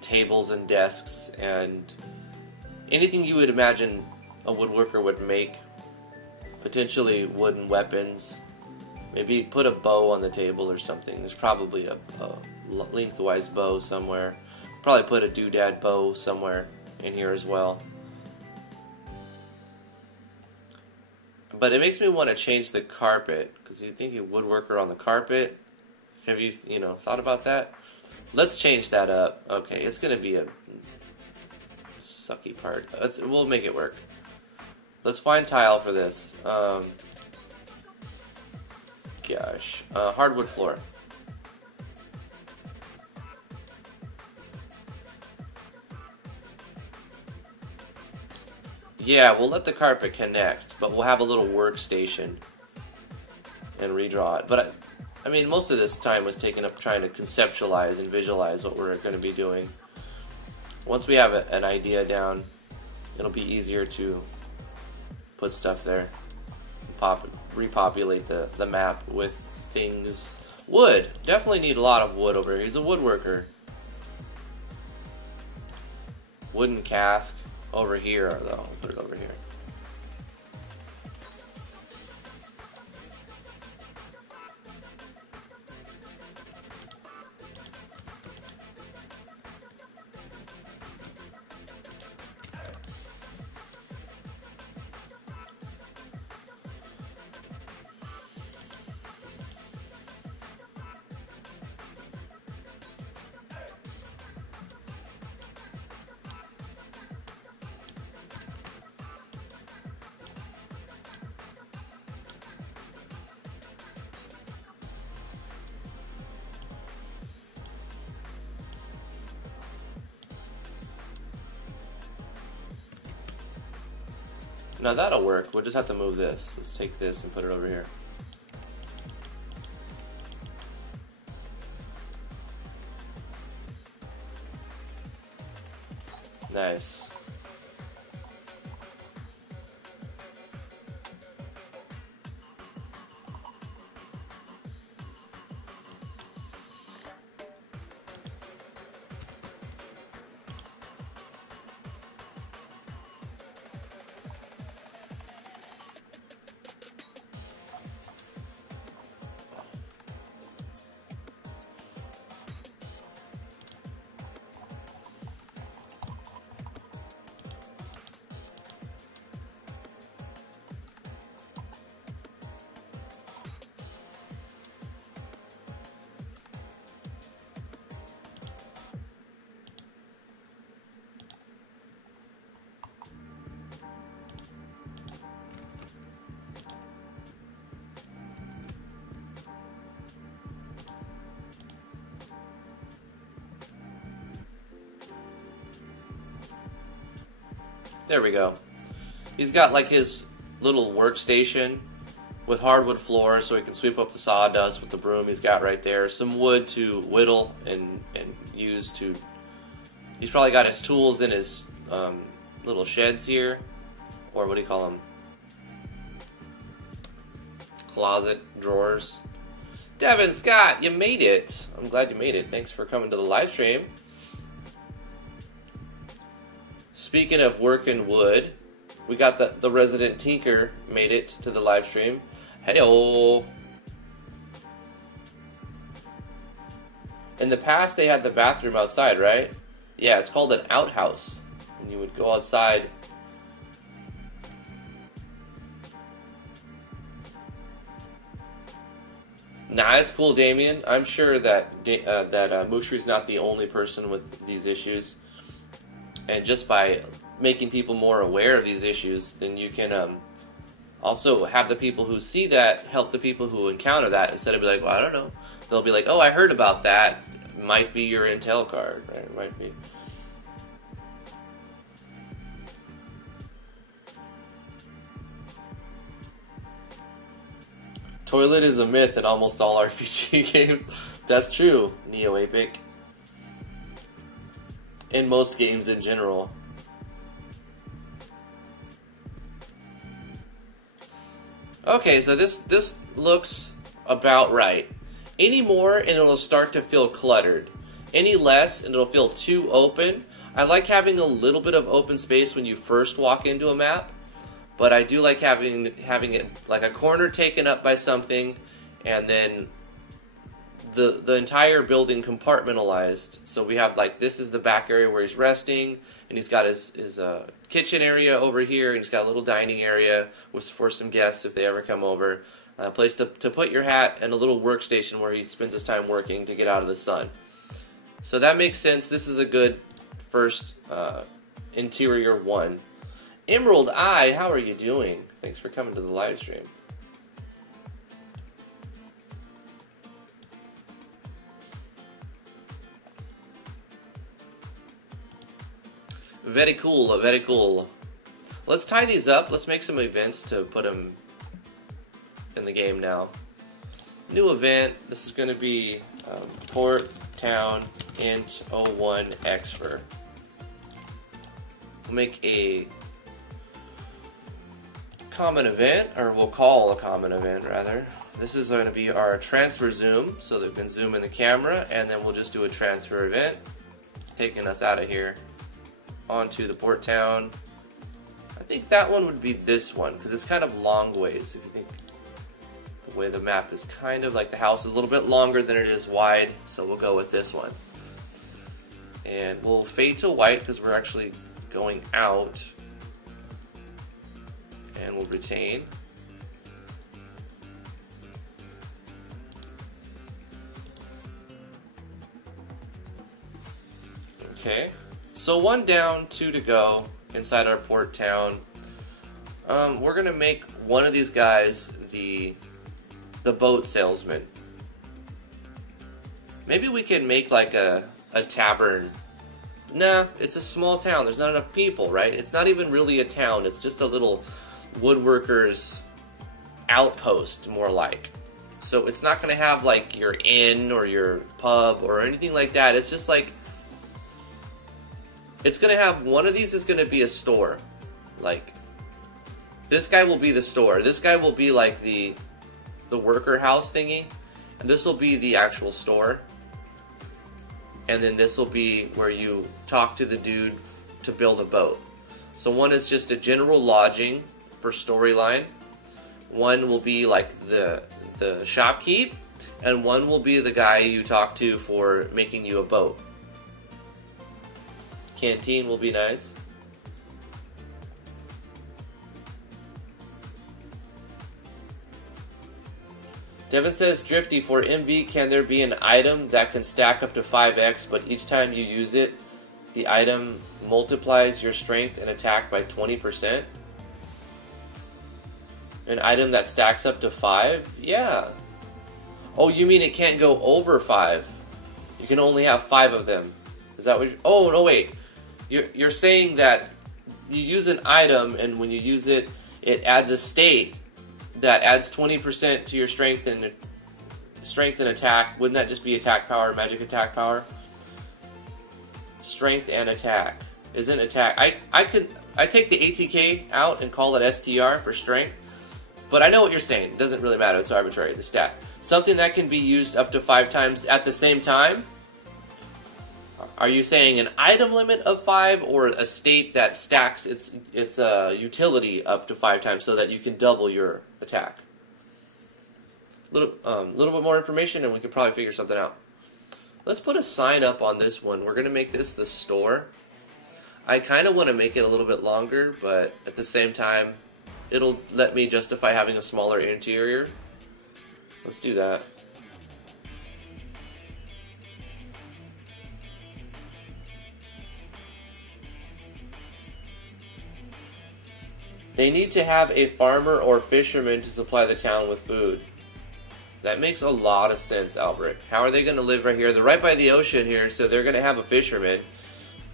tables and desks and anything you would imagine a woodworker would make. Potentially wooden weapons. Maybe put a bow on the table or something. There's probably a lengthwise bow somewhere. Probably put a doodad bow somewhere in here as well. But it makes me want to change the carpet, because you think a woodworker on the carpet. Have you thought about that? Let's change that up. Okay, it's going to be a sucky part. We'll make it work. Let's find tile for this. gosh. Hardwood floor. Yeah, we'll let the carpet connect, but we'll have a little workstation and redraw it. But I mean, most of this time was taken up trying to conceptualize and visualize what we're going to be doing. Once we have an idea down, it'll be easier to put stuff there. Repopulate the map with things. Wood. Definitely need a lot of wood over here. He's a woodworker. Wooden cask. Over here, though. I'll put it over here. Now that'll work. We'll just have to move this. Let's take this and put it over here. Nice. There we go. He's got like his little workstation with hardwood floor so he can sweep up the sawdust with the broom he's got right there. Some wood to whittle and use to... He's probably got his tools in his little sheds here. Or what do you call them? Closet drawers. Devin Scott, you made it. I'm glad you made it. Thanks for coming to the live stream. Speaking of working wood, we got the resident tinker made it to the live stream. Hey-o! In the past, they had the bathroom outside, right? Yeah, it's called an outhouse. And you would go outside. Nah, it's cool, Damian. I'm sure that Mushri's not the only person with these issues. And just by making people more aware of these issues, then you can also have the people who see that help the people who encounter that instead of be like, well, I don't know. They'll be like, oh, I heard about that. Might be your intel card, right? It might be. Toilet is a myth in almost all RPG games. That's true, NeoEpic. In most games in general. Okay, so this looks about right. Any more and it'll start to feel cluttered. Any less and it'll feel too open. I like having a little bit of open space when you first walk into a map, but I do like having it like a corner taken up by something and then the entire building compartmentalized. So we have like, this is the back area where he's resting, and he's got his kitchen area over here, and he's got a little dining area for some guests if they ever come over. A place to put your hat, and a little workstation where he spends his time working to get out of the sun. So that makes sense. This is a good first interior one. Emerald Eye, how are you doing? Thanks for coming to the live stream. Very cool, very cool. Let's tie these up. Let's make some events to put them in the game now. New event. This is going to be Port Town int 01 Exfer. We'll make a common event, or we'll call a common event rather. This is going to be our transfer zoom, so that we can zoom in the camera, and then we'll just do a transfer event, taking us out of here onto the Port Town. I think that one would be this one, because it's kind of long ways. If you think the way the map is kind of like the house is a little bit longer than it is wide, so we'll go with this one. And we'll fade to white because we're actually going out. And we'll retain. Okay, so 1 down, 2 to go inside our Port Town. We're gonna make one of these guys the boat salesman. Maybe we can make like a tavern. Nah, it's a small town. There's not enough people, right? It's not even really a town. It's just a little woodworkers outpost, more like. So it's not gonna have like your inn or your pub or anything like that. It's just like, it's gonna have, one of these is gonna be a store. Like, this guy will be the store. This guy will be like the worker house thingy, and this will be the actual store. And then this will be where you talk to the dude to build a boat. So one is just a general lodging for storyline. One will be like the shopkeep, and one will be the guy you talk to for making you a boat. Canteen will be nice. Devin says, Drifty, for MV, can there be an item that can stack up to 5x, but each time you use it, the item multiplies your strength and attack by 20%? An item that stacks up to 5? Yeah. Oh, you mean it can't go over 5? You can only have 5 of them. Is that what you're... Oh, no, wait. You're saying that you use an item, and when you use it, it adds a state that adds 20% to your strength and attack. Wouldn't that just be attack power, magic attack power? Strength and attack. Isn't attack... I take the ATK out and call it STR for strength, but I know what you're saying. It doesn't really matter. It's arbitrary, the stat. Something that can be used up to 5 times at the same time? Are you saying an item limit of 5, or a state that stacks its utility up to 5 times so that you can double your attack? Little bit more information and we could probably figure something out. Let's put a sign up on this one. We're going to make this the store. I kind of want to make it a little bit longer, but at the same time, it'll let me justify having a smaller interior. Let's do that. They need to have a farmer or fisherman to supply the town with food. That makes a lot of sense, Albrecht. How are they going to live right here? They're right by the ocean here, so they're going to have a fisherman.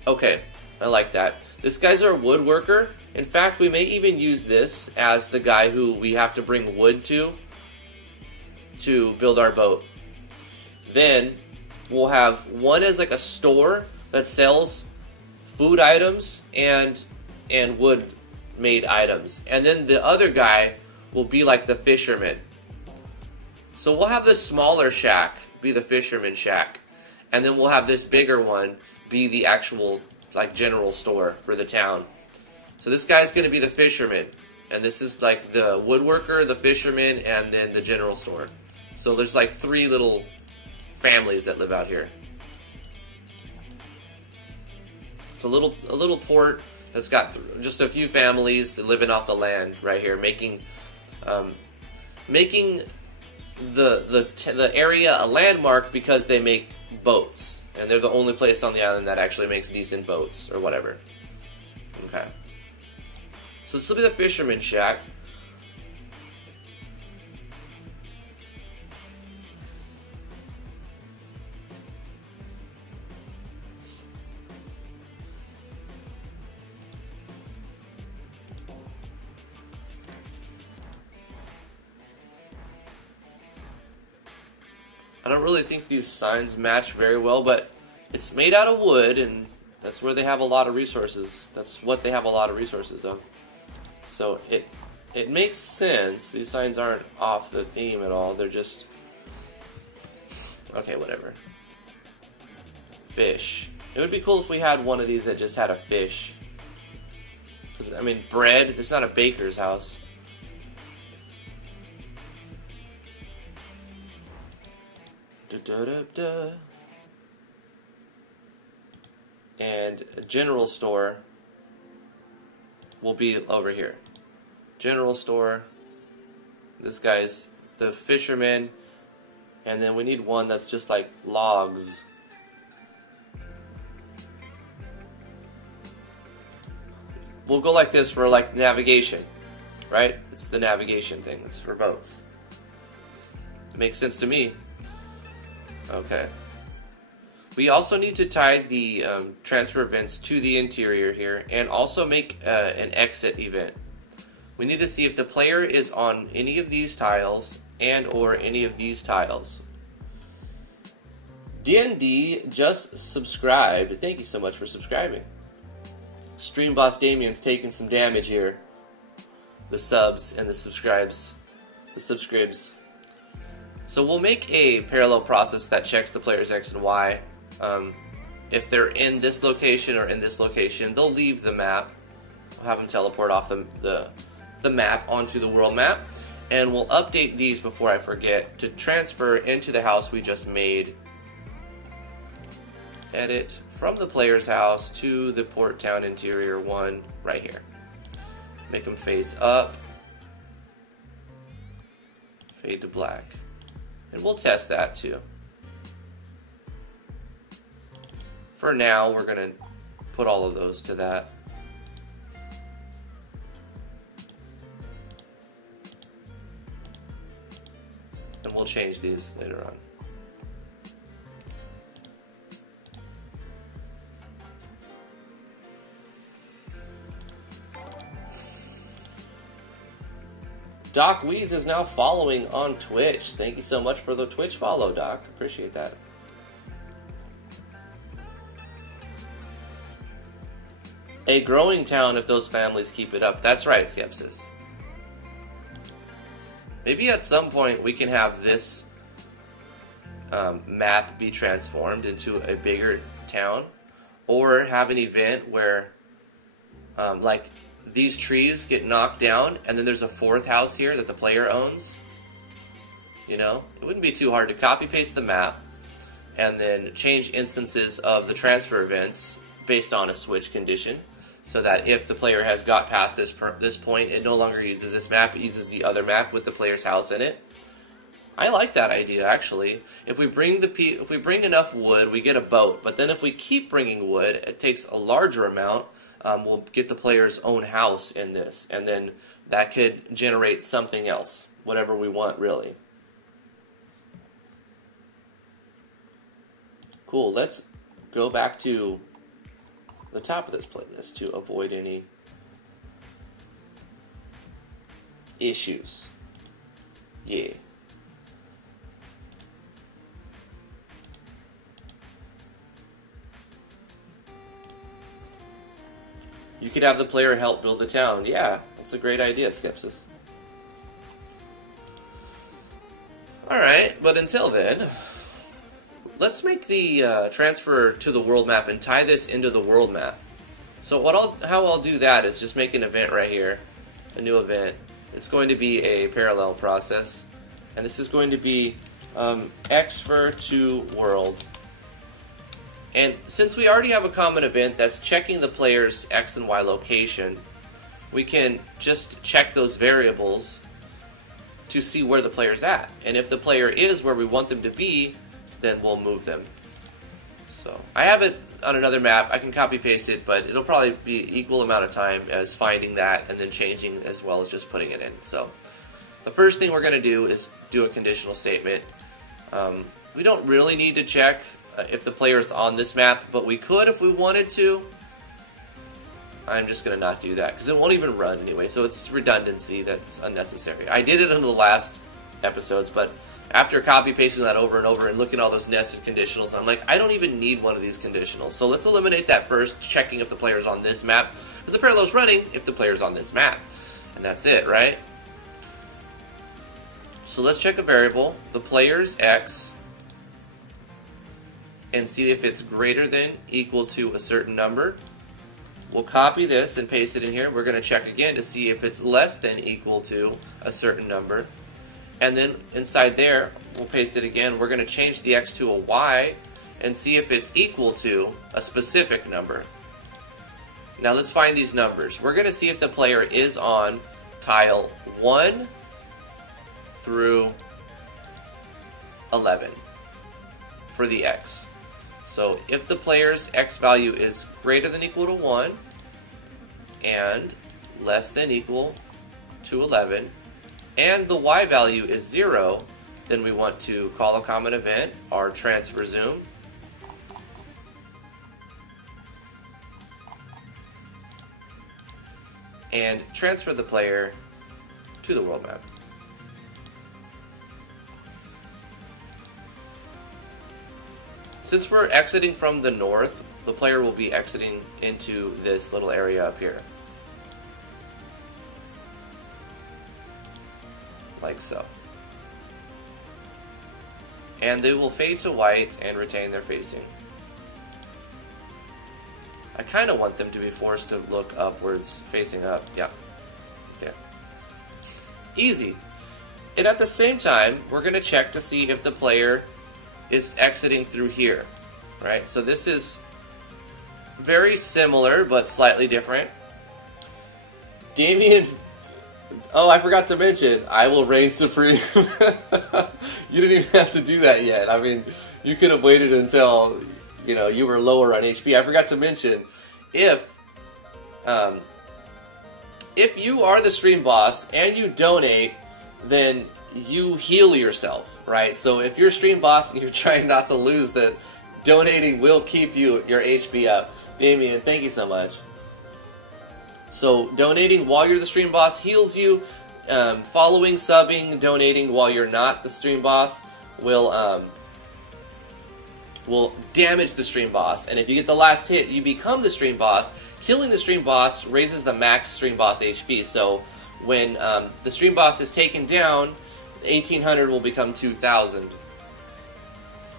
Okay, I like that. This guy's our woodworker. In fact, we may even use this as the guy who we have to bring wood to build our boat. Then we'll have one as like a store that sells food items and wood made items, and then the other guy will be like the fisherman. So we'll have this smaller shack be the fisherman shack, and then we'll have this bigger one be the actual like general store for the town. So this guy's going to be the fisherman, and this is like the woodworker, the fisherman, and then the general store. So there's like 3 little families that live out here. It's a little port that's got just a few families that living off the land right here, making the area a landmark because they make boats, and they're the only place on the island that actually makes decent boats or whatever. Okay, so this will be the fisherman shack. I don't really think these signs match very well, but it's made out of wood, and that's where they have a lot of resources. That's what they have a lot of resources of. So it makes sense. These signs aren't off the theme at all. They're just... okay, whatever. Fish. It would be cool if we had one of these that just had a fish. I mean, bread. There's not a baker's house. Da-da-da-da. And a general store will be over here. General store. This guy's the fisherman. And then we need one that's just like logs. We'll go like this for like navigation, right? It's the navigation thing. It's for boats. It makes sense to me. Okay. We also need to tie the transfer events to the interior here and also make an exit event. We need to see if the player is on any of these tiles and or any of these tiles. D&D just subscribed. Thank you so much for subscribing. Stream boss Damian's taking some damage here. The subs and the subscribes. The subscribes. So we'll make a parallel process that checks the player's X and Y. If they're in this location or in this location, they'll leave the map. We'll have them teleport off the map onto the world map. And we'll update these before I forget to transfer into the house we just made. Edit from the player's house to the port town interior one right here. Make them face up. Fade to black. And we'll test that too. For now, we're going to put all of those to that. And we'll change these later on. Doc Weeze is now following on Twitch. Thank you so much for the Twitch follow, Doc. Appreciate that. A growing town if those families keep it up. That's right, Skepsis. Maybe at some point we can have this map be transformed into a bigger town, or have an event where like these trees get knocked down and then there's a fourth house here that the player owns. You know, it wouldn't be too hard to copy paste the map and then change instances of the transfer events based on a switch condition, so that if the player has got past this point, it no longer uses this map, it uses the other map with the player's house in it. I like that idea, actually. If we bring enough wood, we get a boat. But then if we keep bringing wood, it takes a larger amount. We'll get the player's own house in this, and then that could generate something else, whatever we want, really. Cool. Let's go back to the top of this playlist to avoid any issues. Yeah. You could have the player help build the town. Yeah, that's a great idea, Skepsis. Alright, but until then, let's make the transfer to the world map and tie this into the world map. So how I'll do that is just make an event right here, a new event. It's going to be a parallel process, and this is going to be Xfer to world. And since we already have a common event that's checking the player's X and Y location, we can just check those variables to see where the player's at. And if the player is where we want them to be, then we'll move them. So I have it on another map. I can copy paste it, but it'll probably be equal amount of time as finding that and then changing as well as just putting it in. So the first thing we're going to do is do a conditional statement. We don't really need to check if the player is on this map, but we could if we wanted to. I'm just going to not do that because it won't even run anyway, so it's redundancy that's unnecessary. I did it in the last episodes, but After copy pasting that over and over and looking at all those nested conditionals, I'm like, I don't even need one of these conditionals. So let's eliminate that first, checking if the player's on this map, because the parallel's running if the player's on this map. And that's it, right? So let's check a variable, the player's X, and see if it's greater than equal to a certain number. We'll copy this and paste it in here. We're going to check again to see if it's less than equal to a certain number. And then inside there, we'll paste it again. We're going to change the X to a Y and see if it's equal to a specific number. Now let's find these numbers. We're going to see if the player is on tile 1 through 11 for the X. So if the player's X value is greater than equal to 1 and less than equal to 11, and the Y value is 0, then we want to call a common event, our transfer zoom, and transfer the player to the world map. Since we're exiting from the north, the player will be exiting into this little area up here. Like so. And they will fade to white and retain their facing. I kind of want them to be forced to look upwards, facing up. Yeah. Okay. Easy. And at the same time, we're going to check to see if the player is exiting through here. Right? So this is very similar, but slightly different. Damian... Oh, I forgot to mention, I will reign supreme. You didn't even have to do that yet. I mean, you could have waited until, you know, you were lower on HP. I forgot to mention, if you are the stream boss and you donate, then you heal yourself, right? So if you're stream boss and you're trying not to lose, that donating will keep your HP up. Damian, thank you so much. So donating while you're the stream boss heals you. Following, subbing, donating while you're not the stream boss will damage the stream boss. And if you get the last hit, you become the stream boss. Killing the stream boss raises the max stream boss HP. So when the stream boss is taken down, 1800 will become 2000.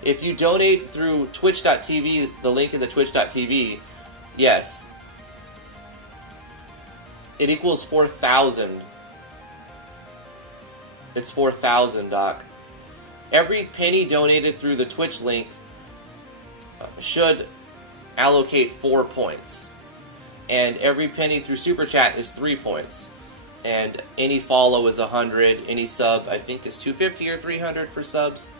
If you donate through twitch.tv, the link in the twitch.tv, yes, it equals 4,000. It's 4,000, Doc. Every penny donated through the Twitch link should allocate 4 points. And every penny through Super Chat is 3 points. And any follow is 100. Any sub, I think, is 250 or 300 for subs.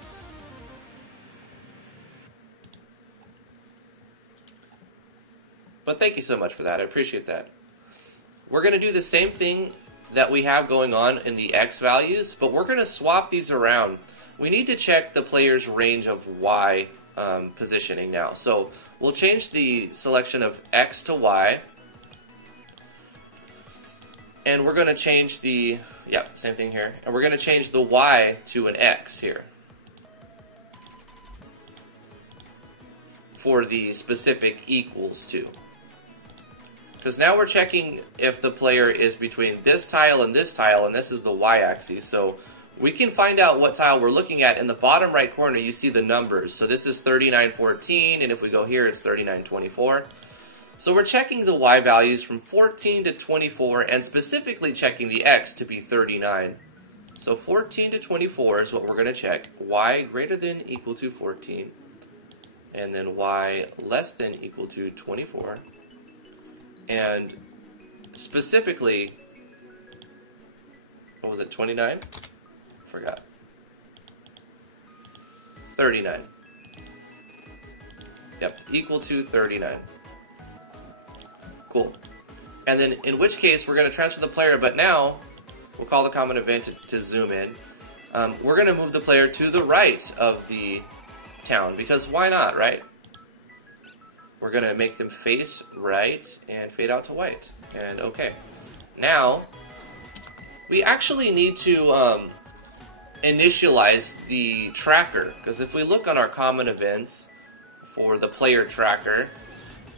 But thank you so much for that. I appreciate that. We're going to do the same thing that we have going on in the X values, but we're going to swap these around. We need to check the player's range of Y positioning now. So we'll change the selection of X to Y. And we're going to change the, same thing here. And we're going to change the Y to an X here. For the specific equals to. Because now we're checking if the player is between this tile, and this is the y-axis. So we can find out what tile we're looking at. In the bottom right corner, you see the numbers. So this is 3914, and if we go here, it's 3924. So we're checking the y values from 14 to 24, and specifically checking the x to be 39. So 14 to 24 is what we're going to check. Y greater than equal to 14. And then y less than equal to 24. And specifically, what was it, 29? Forgot. 39. Yep, equal to 39. Cool. And then in which case, we're going to transfer the player, but now we'll call the common event to zoom in. We're going to move the player to the right of the town, because why not, right? We're going to make them face right and fade out to white. And okay. Now, we actually need to initialize the tracker, because if we look on our common events for the player tracker,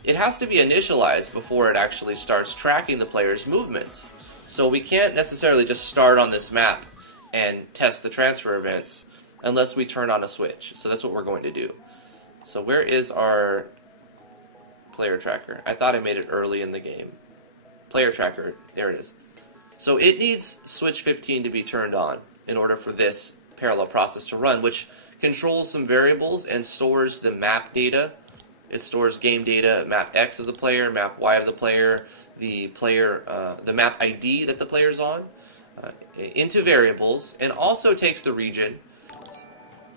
it has to be initialized before it actually starts tracking the player's movements. So we can't necessarily just start on this map and test the transfer events unless we turn on a switch. So that's what we're going to do. So where is our player tracker? I thought I made it early in the game. Player tracker, there it is. So it needs switch 15 to be turned on in order for this parallel process to run, which controls some variables and stores the map data. It stores game data, map X of the player, map Y of the player, the map ID that the player's on, into variables, and also takes the region.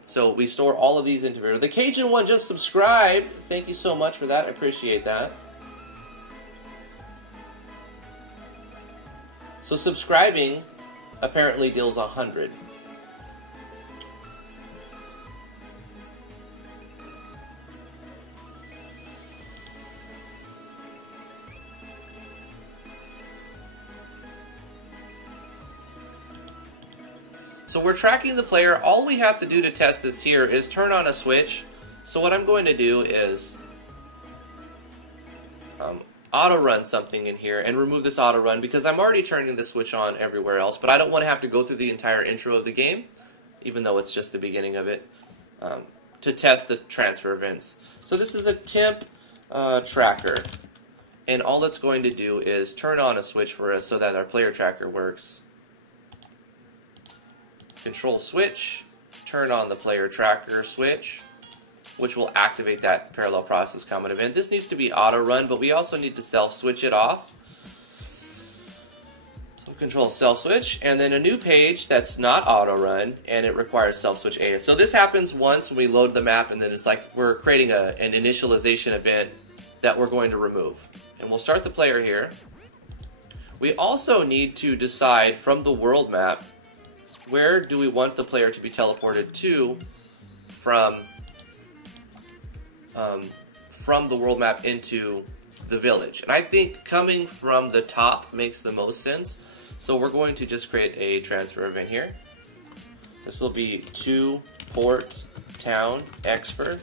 So we store all of these into variables. The Cajun one just subscribed. Thank you so much for that. I appreciate that. So subscribing apparently deals 100. So we're tracking the player. All we have to do to test this here is turn on a switch. So what I'm going to do is auto-run something in here and remove this auto-run because I'm already turning the switch on everywhere else, but I don't want to have to go through the entire intro of the game, even though it's just the beginning of it, to test the transfer events. So this is a temp tracker, and all it's going to do is turn on a switch for us so that our player tracker works. Control switch, turn on the player tracker switch, which will activate that parallel process common event. This needs to be auto run, but we also need to self switch it off. So control self switch, and then a new page that's not auto run, and it requires self switch AS. So this happens once when we load the map, and then it's like we're creating an initialization event that we're going to remove. And we'll start the player here. We also need to decide from the world map, where do we want the player to be teleported to from the world map into the village? And I think coming from the top makes the most sense. So we're going to just create a transfer event here. This will be to port town Exford.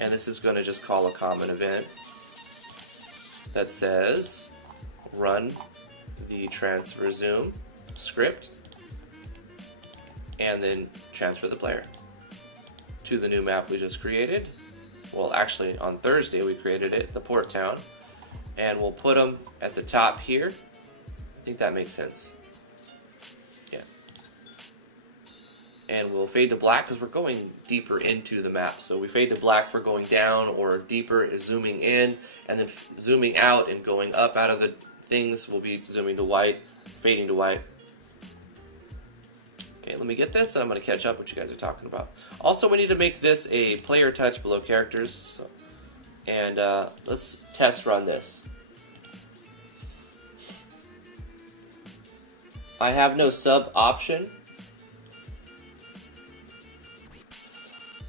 And this is going to just call a common event that says run the transfer zoom script, and then transfer the player to the new map we just created. Well, actually, on Thursday we created it, the port town, and we'll put them at the top here. I think that makes sense. Yeah. And we'll fade to black because we're going deeper into the map. So we fade to black for going down, or deeper is zooming in, and then zooming out and going up out of the things will be zooming to white, fading to white. Okay, let me get this, and I'm going to catch up what you guys are talking about. Also, we need to make this a player touch below characters. So, and let's test run this. I have no sub option.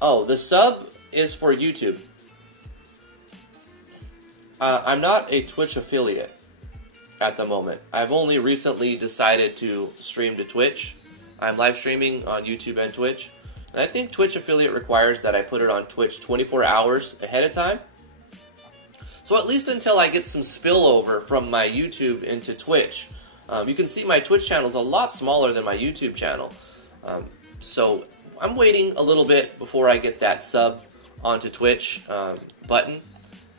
Oh, the sub is for YouTube. I'm not a Twitch affiliate at the moment. I've only recently decided to stream to Twitch. I'm live streaming on YouTube and Twitch. And I think Twitch affiliate requires that I put it on Twitch 24 hours ahead of time. So at least until I get some spillover from my YouTube into Twitch. You can see my Twitch channel is a lot smaller than my YouTube channel. So I'm waiting a little bit before I get that sub onto Twitch button.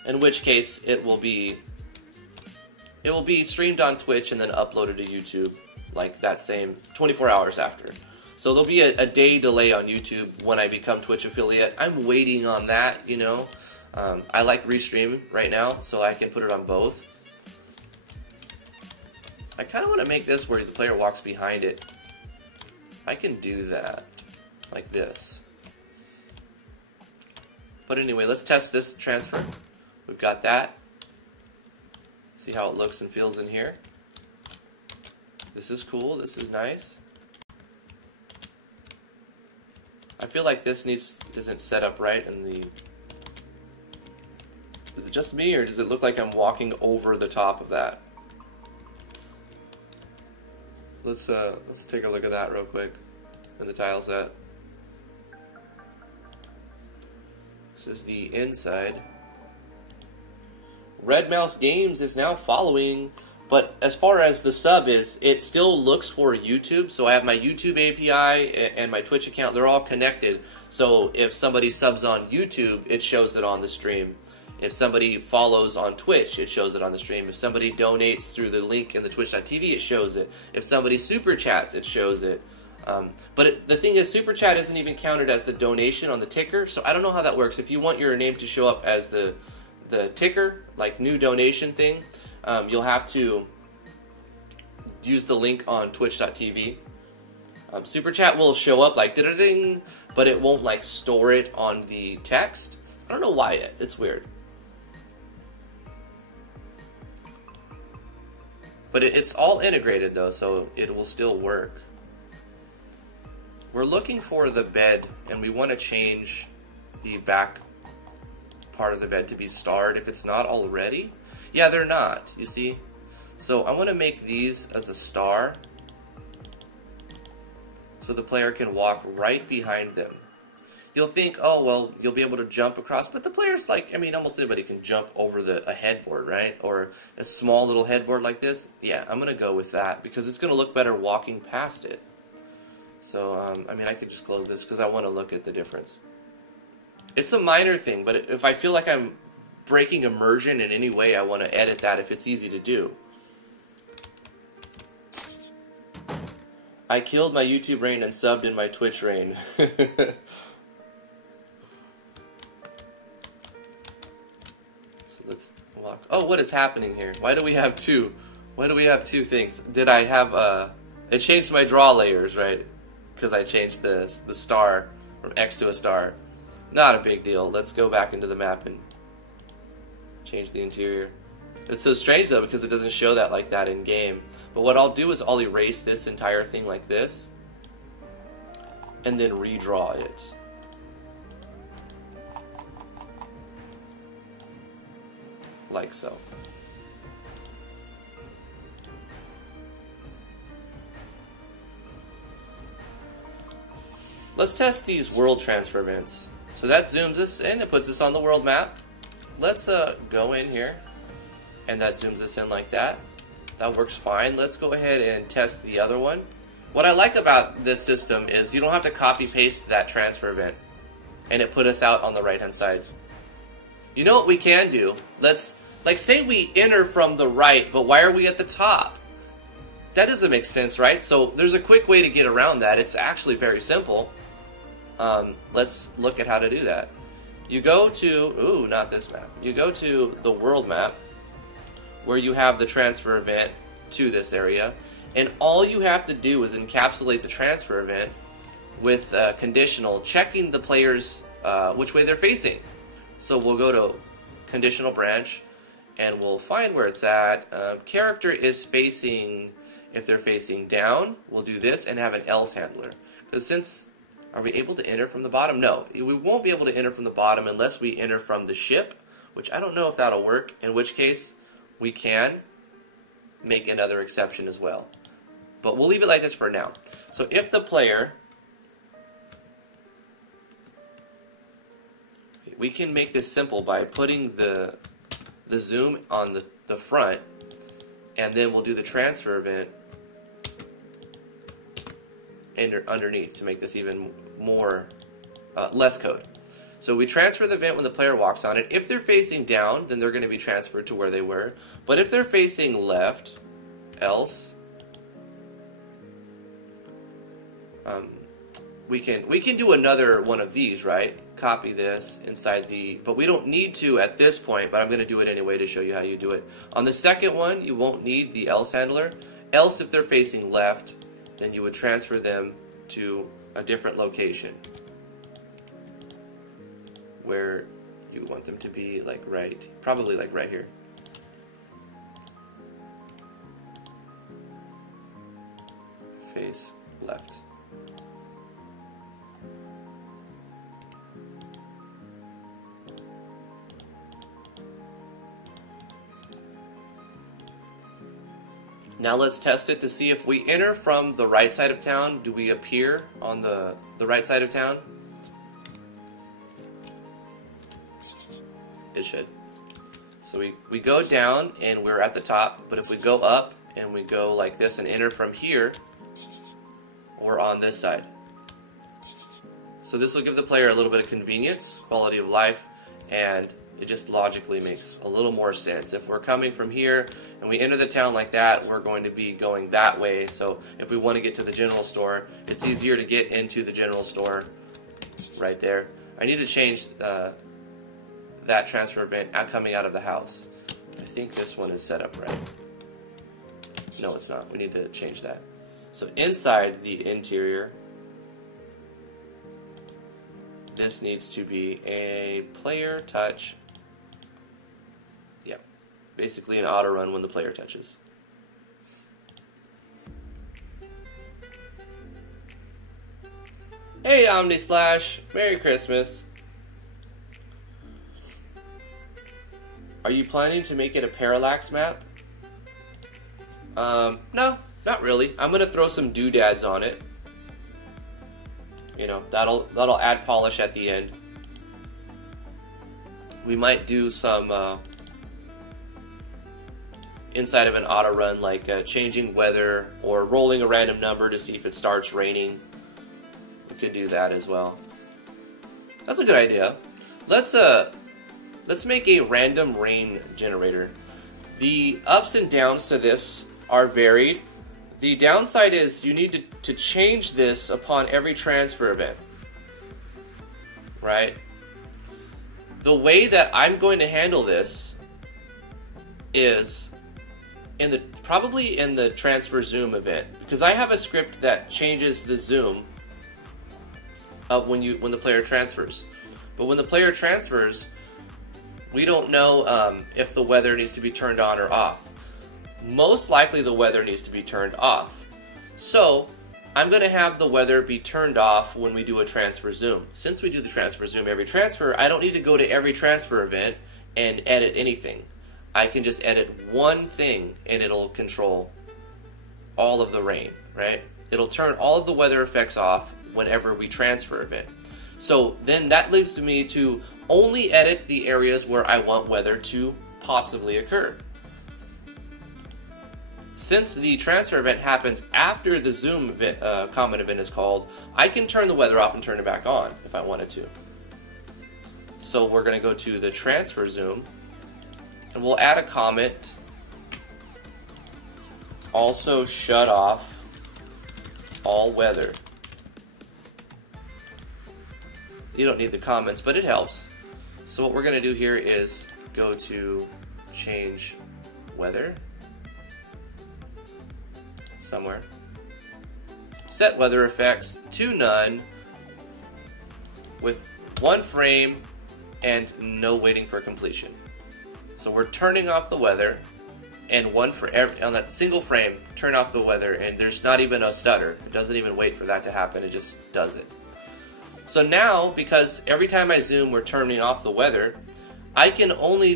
In which case it will be streamed on Twitch and then uploaded to YouTube like that same 24 hours after. So there'll be a day delay on YouTube when I become Twitch affiliate. I'm waiting on that, you know. I like restreaming right now, so I can put it on both. I kind of want to make this where the player walks behind it. I can do that, like this. But anyway, let's test this transfer. We've got that. See how it looks and feels in here. This is cool, this is nice. I feel like this isn't set up right in the... Is it just me, or does it look like I'm walking over the top of that? Let's take a look at that real quick. and the tile set. This is the inside. Red Mouse Games is now following, but as far as the sub is, it still looks for YouTube. So I have my YouTube API and my Twitch account. They're all connected. So if somebody subs on YouTube, it shows it on the stream. If somebody follows on Twitch, it shows it on the stream. If somebody donates through the link in the twitch.tv, it shows it. If somebody super chats, it shows it. But the thing is, super chat isn't even counted as the donation on the ticker, so I don't know how that works. If you want your name to show up as the ticker, like new donation thing, you'll have to use the link on twitch.tv. Super chat will show up like ding, but it won't like store it on the text. I don't know why yet. It's weird. But it's all integrated though, so it will still work. We're looking for the bed, and we want to change the back part of the bed to be starred if it's not already. Yeah, they're not, you see? So I want to make these as a star so the player can walk right behind them. You'll think, oh, well, you'll be able to jump across, but the player's like, I mean, almost anybody can jump over a headboard, right? Or a small little headboard like this. Yeah, I'm going to go with that because it's going to look better walking past it. So, I mean, I could just close this because I want to look at the difference. It's a minor thing, but if I feel like I'm breaking immersion in any way, I want to edit that if it's easy to do. I killed my YouTube reign and subbed in my Twitch reign. So let's walk. Oh, what is happening here? Why do we have two? Why do we have two things? Did I have I changed my draw layers, right? Because I changed the star from X to a star. Not a big deal. Let's go back into the map and change the interior. It's so strange though because it doesn't show that like that in game. But what I'll do is I'll erase this entire thing like this and then redraw it. Like so. Let's test these world transfer events. So that zooms us in, it puts us on the world map. Let's go in here, and that zooms us in like that. That works fine. Let's go ahead and test the other one. What I like about this system is you don't have to copy paste that transfer event, and it put us out on the right hand side. You know what we can do? Let's, like, say we enter from the right, but why are we at the top? That doesn't make sense, right? So there's a quick way to get around that. It's actually very simple. Let's look at how to do that. You go to, ooh, not this map. You go to the world map where you have the transfer event to this area, and all you have to do is encapsulate the transfer event with conditional, checking the players which way they're facing. So we'll go to conditional branch, and we'll find where it's at. Character is facing, if they're facing down, we'll do this and have an else handler. Because since, are we able to enter from the bottom? No, we won't be able to enter from the bottom unless we enter from the ship, which I don't know if that'll work, in which case we can make another exception as well. But we'll leave it like this for now. So if the player, we can make this simple by putting the zoom on the front, and then we'll do the transfer event underneath to make this even more, less code. So we transfer the event when the player walks on it. If they're facing down, then they're going to be transferred to where they were. But if they're facing left, else, we can do another one of these, right? Copy this inside the, but we don't need to at this point, but I'm going to do it anyway to show you how you do it. On the second one, you won't need the else handler. Else, if they're facing left, then you would transfer them to a different location where you want them to be, like right, probably like right here. Face left. Now let's test it to see if we enter from the right side of town, do we appear on the right side of town? It should. So we go down and we're at the top, but if we go up and we go like this and enter from here, we're on this side. So this will give the player a little bit of convenience, quality of life, and it just logically makes a little more sense. If we're coming from here and we enter the town like that, we're going to be going that way. So if we want to get to the general store, it's easier to get into the general store right there. I need to change that transfer event coming out of the house. I think this one is set up right. No, it's not. We need to change that. So inside the interior, this needs to be a player touch. Yeah, basically an auto run when the player touches. Hey Omni Slash, Merry Christmas. Are you planning to make it a parallax map? No, not really. I'm gonna throw some doodads on it. You know, that'll add polish at the end. We might do some inside of an auto run, like changing weather or rolling a random number to see if it starts raining. We could do that as well. That's a good idea. Let's make a random rain generator. The ups and downs to this are varied. The downside is you need to change this upon every transfer event, right? The way that I'm going to handle this is probably in the transfer zoom event, because I have a script that changes the zoom of when the player transfers. But when the player transfers, we don't know if the weather needs to be turned on or off. Most likely the weather needs to be turned off. So I'm going to have the weather be turned off when we do a transfer zoom. Since we do the transfer zoom every transfer, I don't need to go to every transfer event and edit anything. I can just edit one thing and it'll control all of the rain, right? It'll turn all of the weather effects off whenever we transfer event. So then that leaves me to only edit the areas where I want weather to possibly occur. Since the transfer event happens after the zoom event, comment event is called, I can turn the weather off and turn it back on if I wanted to. So we're going to go to the transfer zoom, and we'll add a comment. Also shut off all weather. You don't need the comments, but it helps. So what we're going to do here is go to change weather. Somewhere. Set weather effects to none with 1 frame and no waiting for completion. So we're turning off the weather, and on that single frame, turn off the weather, and there's not even a stutter. It doesn't even wait for that to happen, it just does it. So now, because every time I zoom we're turning off the weather, I can play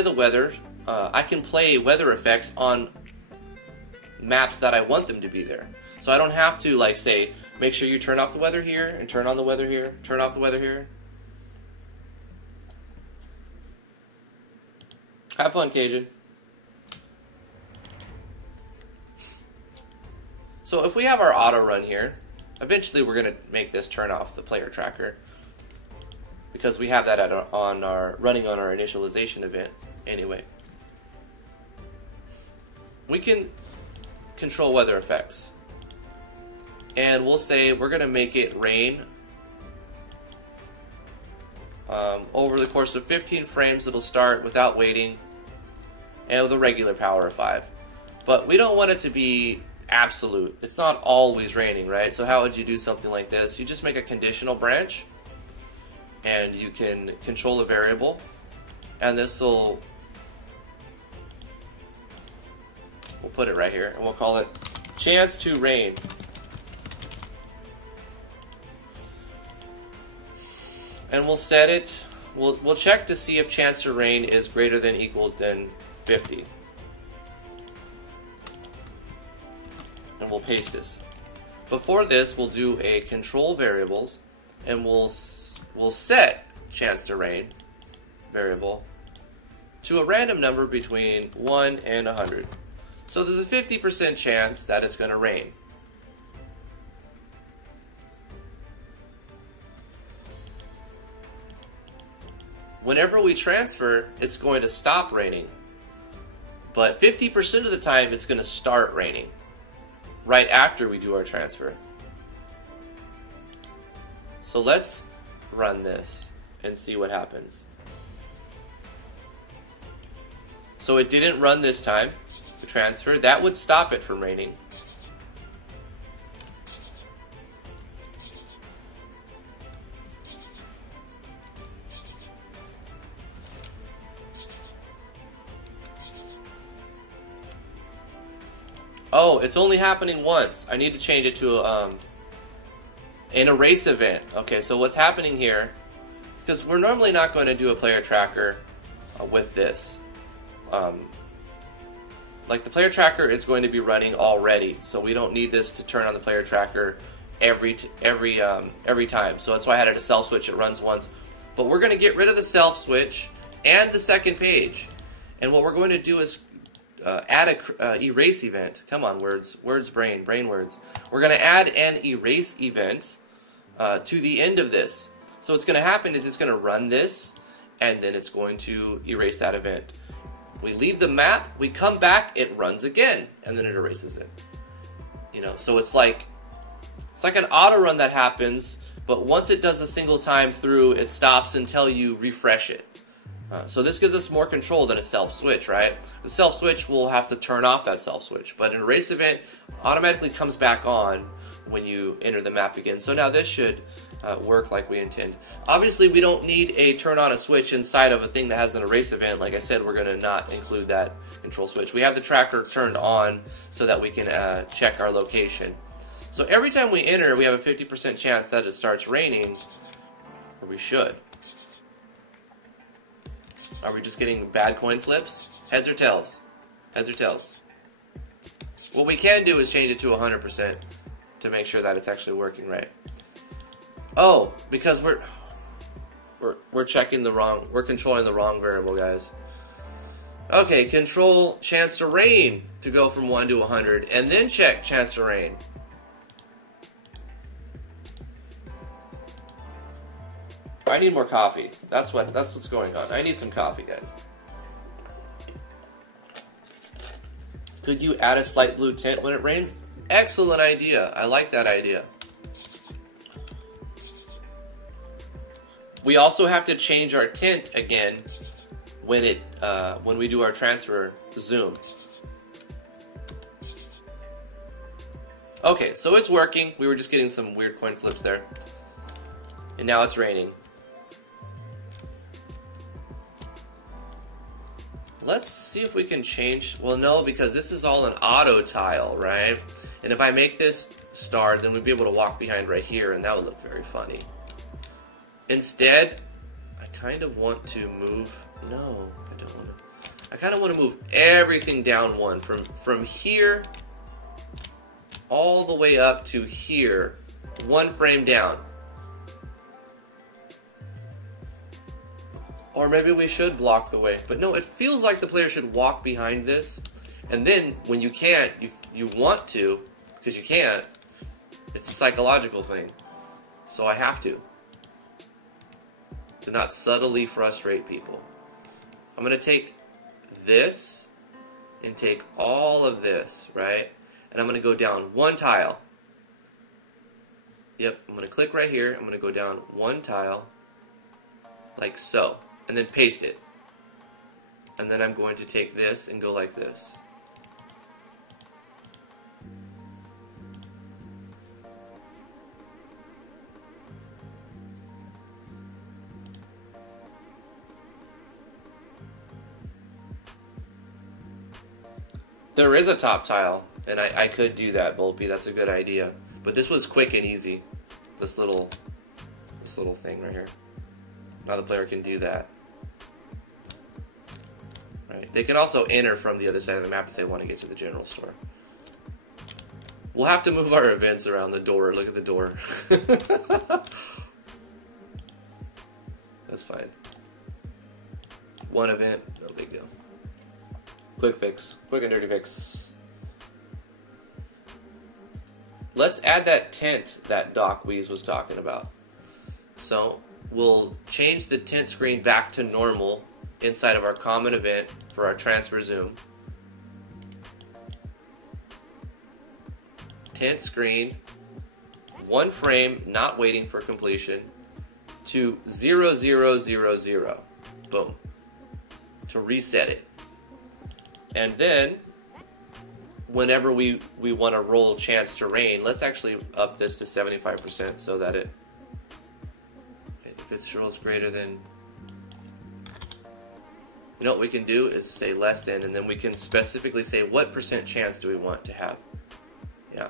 the weather, I can play weather effects on maps that I want them to be there. So I don't have to like say, make sure you turn off the weather here and turn on the weather here, turn off the weather here. Have fun, Cajun. So if we have our auto run here, eventually we're going to make this turn off the player tracker because we have that running on our initialization event anyway. We can control weather effects, and we'll say we're going to make it rain over the course of 15 frames. It'll start without waiting and with a regular power of 5, but we don't want it to be absolute. It's not always raining, right? So how would you do something like this? You just make a conditional branch and you can control a variable, and we'll put it right here, and we'll call it chance to rain. And we'll set it, we'll check to see if chance to rain is greater than equal than 50. and we'll paste this. Before this, we'll do a control variables, and we'll set chance to rain variable to a random number between 1 and 100. So there's a 50% chance that it's going to rain. Whenever we transfer, it's going to stop raining. But 50% of the time, it's going to start raining right after we do our transfer. So let's run this and see what happens. So it didn't run this time, the transfer. That would stop it from raining. Oh, it's only happening once. I need to change it to an erase event. Okay, so what's happening here, because we're normally not going to do a player tracker with this. Like the player tracker is going to be running already, so we don't need this to turn on the player tracker every time. So that's why I had it a self switch. It runs once, but we're going to get rid of the self switch and the second page, and what we're going to do is add a erase event. Come on, words, brain words. We're going to add an erase event to the end of this. So what's going to happen is it's going to run this, and then it's going to erase that event. We leave the map, we come back, it runs again, and then it erases it. You know, so it's like an auto run that happens, but once it does a single time through, it stops until you refresh it. So this gives us more control than a self switch, right? The self switch will have to turn off that self switch, but an erase event automatically comes back on when you enter the map again. So now this should work like we intend. Obviously, we don't need a turn on a switch inside of a thing that has an erase event. Like I said, we're going to not include that control switch. We have the tracker turned on so that we can check our location. So every time we enter, we have a 50% chance that it starts raining, or we should. Are we just getting bad coin flips? Heads or tails? Heads or tails? What we can do is change it to 100% to make sure that it's actually working right. Oh, because we're checking the wrong, we're controlling the wrong variable, guys. Okay, control chance to rain to go from 1 to 100, and then check chance to rain. I need more coffee. That's what's going on. I need some coffee, guys. Could you add a slight blue tint when it rains? Excellent idea. I like that idea. We also have to change our tint again when we do our transfer zoom. Okay, so it's working. We were just getting some weird coin flips there. And now it's raining. Let's see if we can change. Well, no, because this is all an auto tile, right? And if I make this star, then we'd be able to walk behind right here, and that would look very funny. Instead, I kind of want to move. No, I don't want to. I kind of want to move everything down one from here all the way up to here, one frame down. Or maybe we should block the way. But no, it feels like the player should walk behind this. And then when you can't, you want to, because you can't, it's a psychological thing. So I have to not subtly frustrate people. I'm going to take this and take all of this, right? And I'm going to go down one tile. Yep, I'm going to click right here. I'm going to go down one tile, like so. And then paste it. And then I'm going to take this and go like this. There is a top tile, and I could do that, Volpe. That's a good idea. But this was quick and easy. This little thing right here. Now the player can do that. Right. They can also enter from the other side of the map if they want to get to the general store. We'll have to move our events around the door. Look at the door. That's fine. One event, no big deal. Quick fix. Quick and dirty fix. Let's add that tent that Doc Weeze was talking about. So we'll change the tent screen back to normal inside of our common event for our transfer zoom. Tent screen, one frame, not waiting for completion, to 0, 0, 0, 0. Boom. To reset it. And then, whenever we want to roll chance to rain, let's actually up this to 75% so that it, if it rolls greater than, you know what we can do is say less than, and then we can specifically say what percent chance do we want to have. Yeah.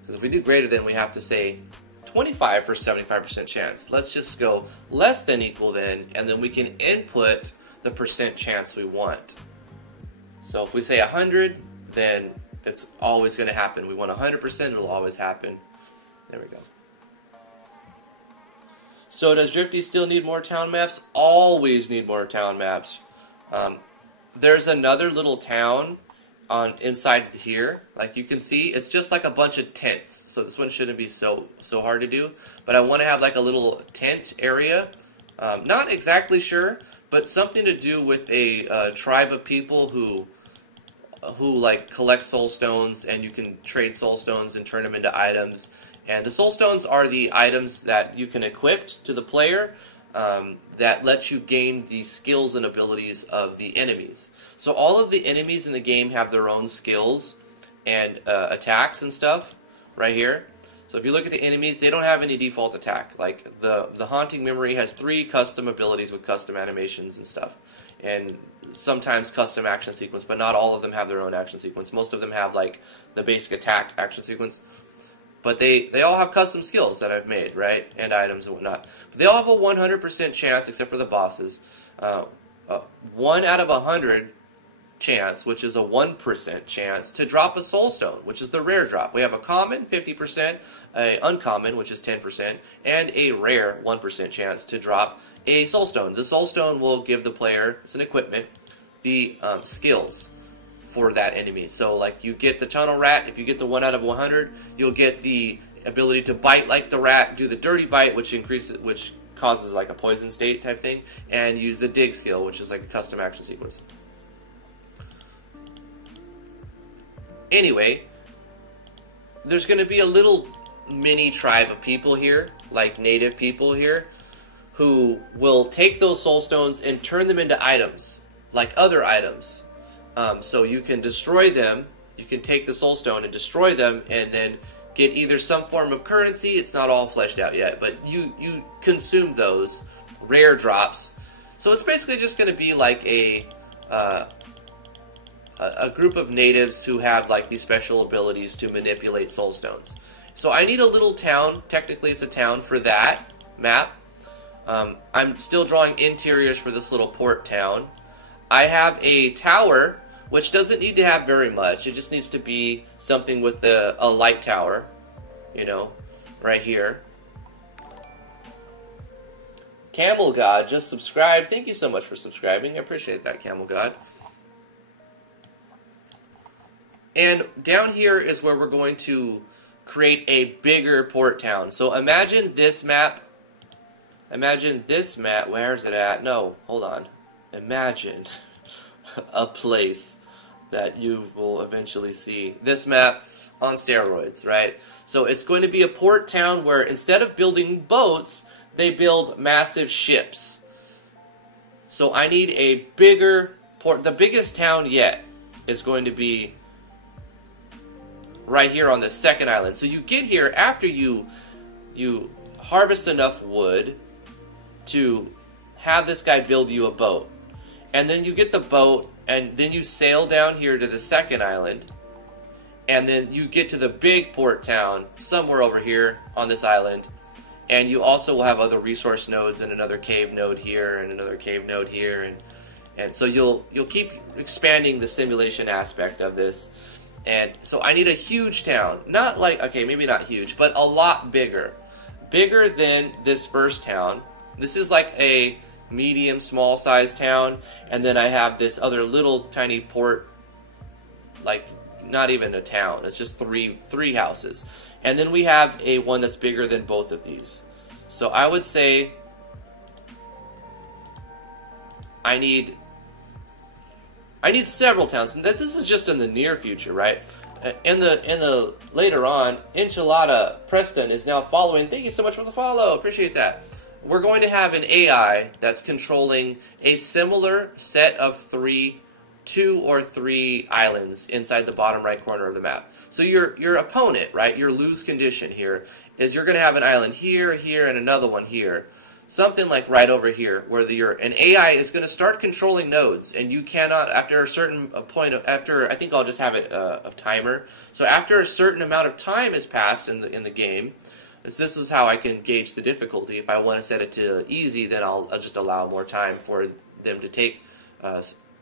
Because if we do greater than, we have to say 25 for 75% chance. Let's just go less than equal than, and then we can input the percent chance we want. So if we say 100, then it's always going to happen. We want 100%, it'll always happen. There we go. So does Drifty still need more town maps? Always need more town maps. There's another little town on inside here. Like you can see, it's just like a bunch of tents. So this one shouldn't be so hard to do. But I want to have like a little tent area. Not exactly sure, but something to do with a tribe of people who like collect soul stones, and you can trade soul stones and turn them into items. And the soul stones are the items that you can equip to the player that lets you gain the skills and abilities of the enemies. So all of the enemies in the game have their own skills and attacks and stuff right here. So if you look at the enemies, they don't have any default attack. Like the Haunting Memory has 3 custom abilities with custom animations and stuff. And sometimes custom action sequence, but not all of them have their own action sequence. Most of them have like the basic attack action sequence. But they all have custom skills that I've made, right? And items and whatnot. But they all have a 100% chance, except for the bosses. 1 out of 100 chance, which is a 1% chance, to drop a soul stone, which is the rare drop. We have a common, 50%, a uncommon, which is 10%, and a rare, 1% chance to drop a soul stone. The soul stone will give the player, it's an equipment, the skills for that enemy. So like you get the tunnel rat, if you get the 1 out of 100, you'll get the ability to bite like the rat, do the dirty bite, which causes like a poison state type thing, and use the dig skill, which is like a custom action sequence. Anyway, there's going to be a little mini tribe of people here, like native people here, who will take those soul stones and turn them into items, like other items. So you can destroy them, you can take the soul stone and destroy them, and then get either some form of currency. It's not all fleshed out yet, but you consume those rare drops. So it's basically just going to be like a group of natives who have like these special abilities to manipulate soul stones. So I need a little town. Technically it's a town for that map. I'm still drawing interiors for this little port town. I have a tower, which doesn't need to have very much. It just needs to be something with a light tower, you know, right here. Camel God just subscribed. Thank you so much for subscribing. I appreciate that, Camel God. And down here is where we're going to create a bigger port town. So imagine this map. Imagine this map. Where is it at? No, hold on. Imagine a place that you will eventually see. This map on steroids, right? So it's going to be a port town where instead of building boats, they build massive ships. So I need a bigger port. The biggest town yet is going to be right here on the second island. So you get here after you harvest enough wood to have this guy build you a boat. And then you get the boat, and then you sail down here to the second island. And then you get to the big port town somewhere over here on this island. And you also will have other resource nodes and another cave node here and another cave node here. And so you'll keep expanding the simulation aspect of this. And so I need a huge town. Not like, okay, maybe not huge, but a lot bigger. Bigger than this first town. This is like a medium, small size town. And then I have this other little tiny port, like not even a town. It's just three houses. And then we have a one that's bigger than both of these. So I would say I need several towns, and this is just in the near future, right? In the later on, Enchilada Preston is now following. Thank you so much for the follow. Appreciate that. We're going to have an AI that's controlling a similar set of 2 or 3 islands inside the bottom right corner of the map. So your opponent, right, your lose condition here is you're going to have an island here, here, and another one here. Something like right over here, where an AI is going to start controlling nodes, and you cannot, after a certain point, I think I'll just have it a timer. So after a certain amount of time has passed in the game, this is how I can gauge the difficulty. If I want to set it to easy, then I'll just allow more time for them to take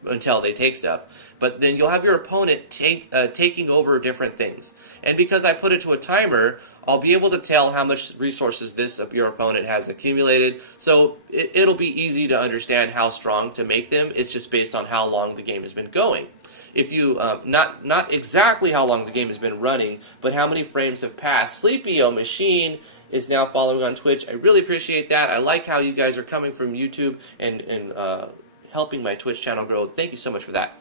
until they take stuff. But then you'll have your opponent taking over different things. And because I put it to a timer, I'll be able to tell how much resources your opponent has accumulated. So it'll be easy to understand how strong to make them. It's just based on how long the game has been going. If you, not exactly how long the game has been running, but how many frames have passed. Sleepy-O Machine is now following on Twitch. I really appreciate that. I like how you guys are coming from YouTube and helping my Twitch channel grow. Thank you so much for that.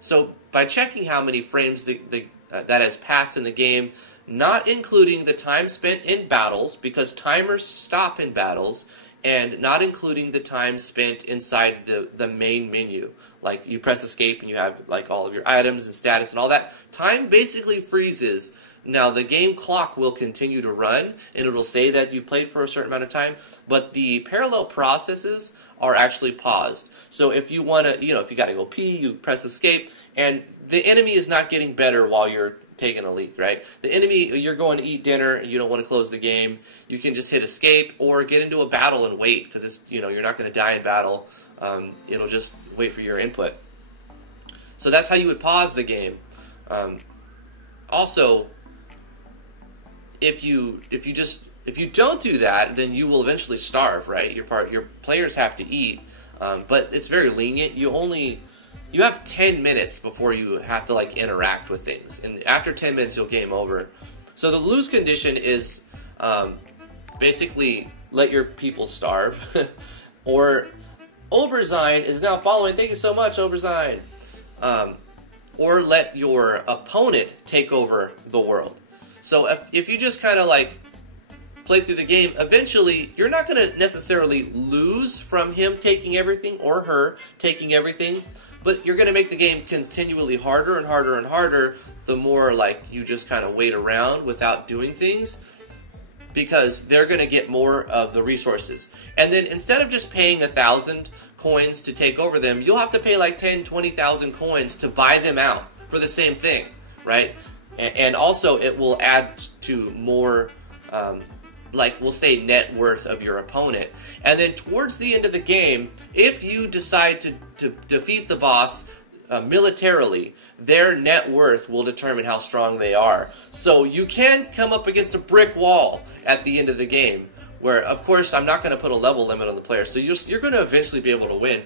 So by checking how many frames that has passed in the game, not including the time spent in battles, because timers stop in battles, and not including the time spent inside the main menu. Like, you press escape and you have like all of your items and status and all that. Time basically freezes. Now, the game clock will continue to run, and it'll say that you've played for a certain amount of time, but the parallel processes are actually paused. So if you want to, if you got to go pee, you press escape, and the enemy is not getting better while you're taking a leak, right? The enemy, you're going to eat dinner, you don't want to close the game, you can just hit escape or get into a battle and wait, because it's, you're not going to die in battle. It'll just wait for your input. So that's how you would pause the game. Also, if you don't do that, then you will eventually starve, right? Your players have to eat, but it's very lenient. You have 10 minutes before you have to like interact with things, and after 10 minutes you'll game over. So the lose condition is basically let your people starve. Or Oberzine is now following. Thank you so much, Oberzine. Or let your opponent take over the world. So if you just kind of like play through the game, eventually you're not going to necessarily lose from him taking everything or her taking everything, but you're going to make the game continually harder and harder and harder the more like you just kind of wait around without doing things, because they're going to get more of the resources. And then instead of just paying 1,000 coins to take over them, you'll have to pay like 10, 20,000 coins to buy them out for the same thing, right? And also it will add to more, like we'll say, net worth of your opponent. And then towards the end of the game, if you decide to defeat the boss militarily, their net worth will determine how strong they are. So you can come up against a brick wall at the end of the game, where, of course, I'm not going to put a level limit on the player, so you're going to eventually be able to win.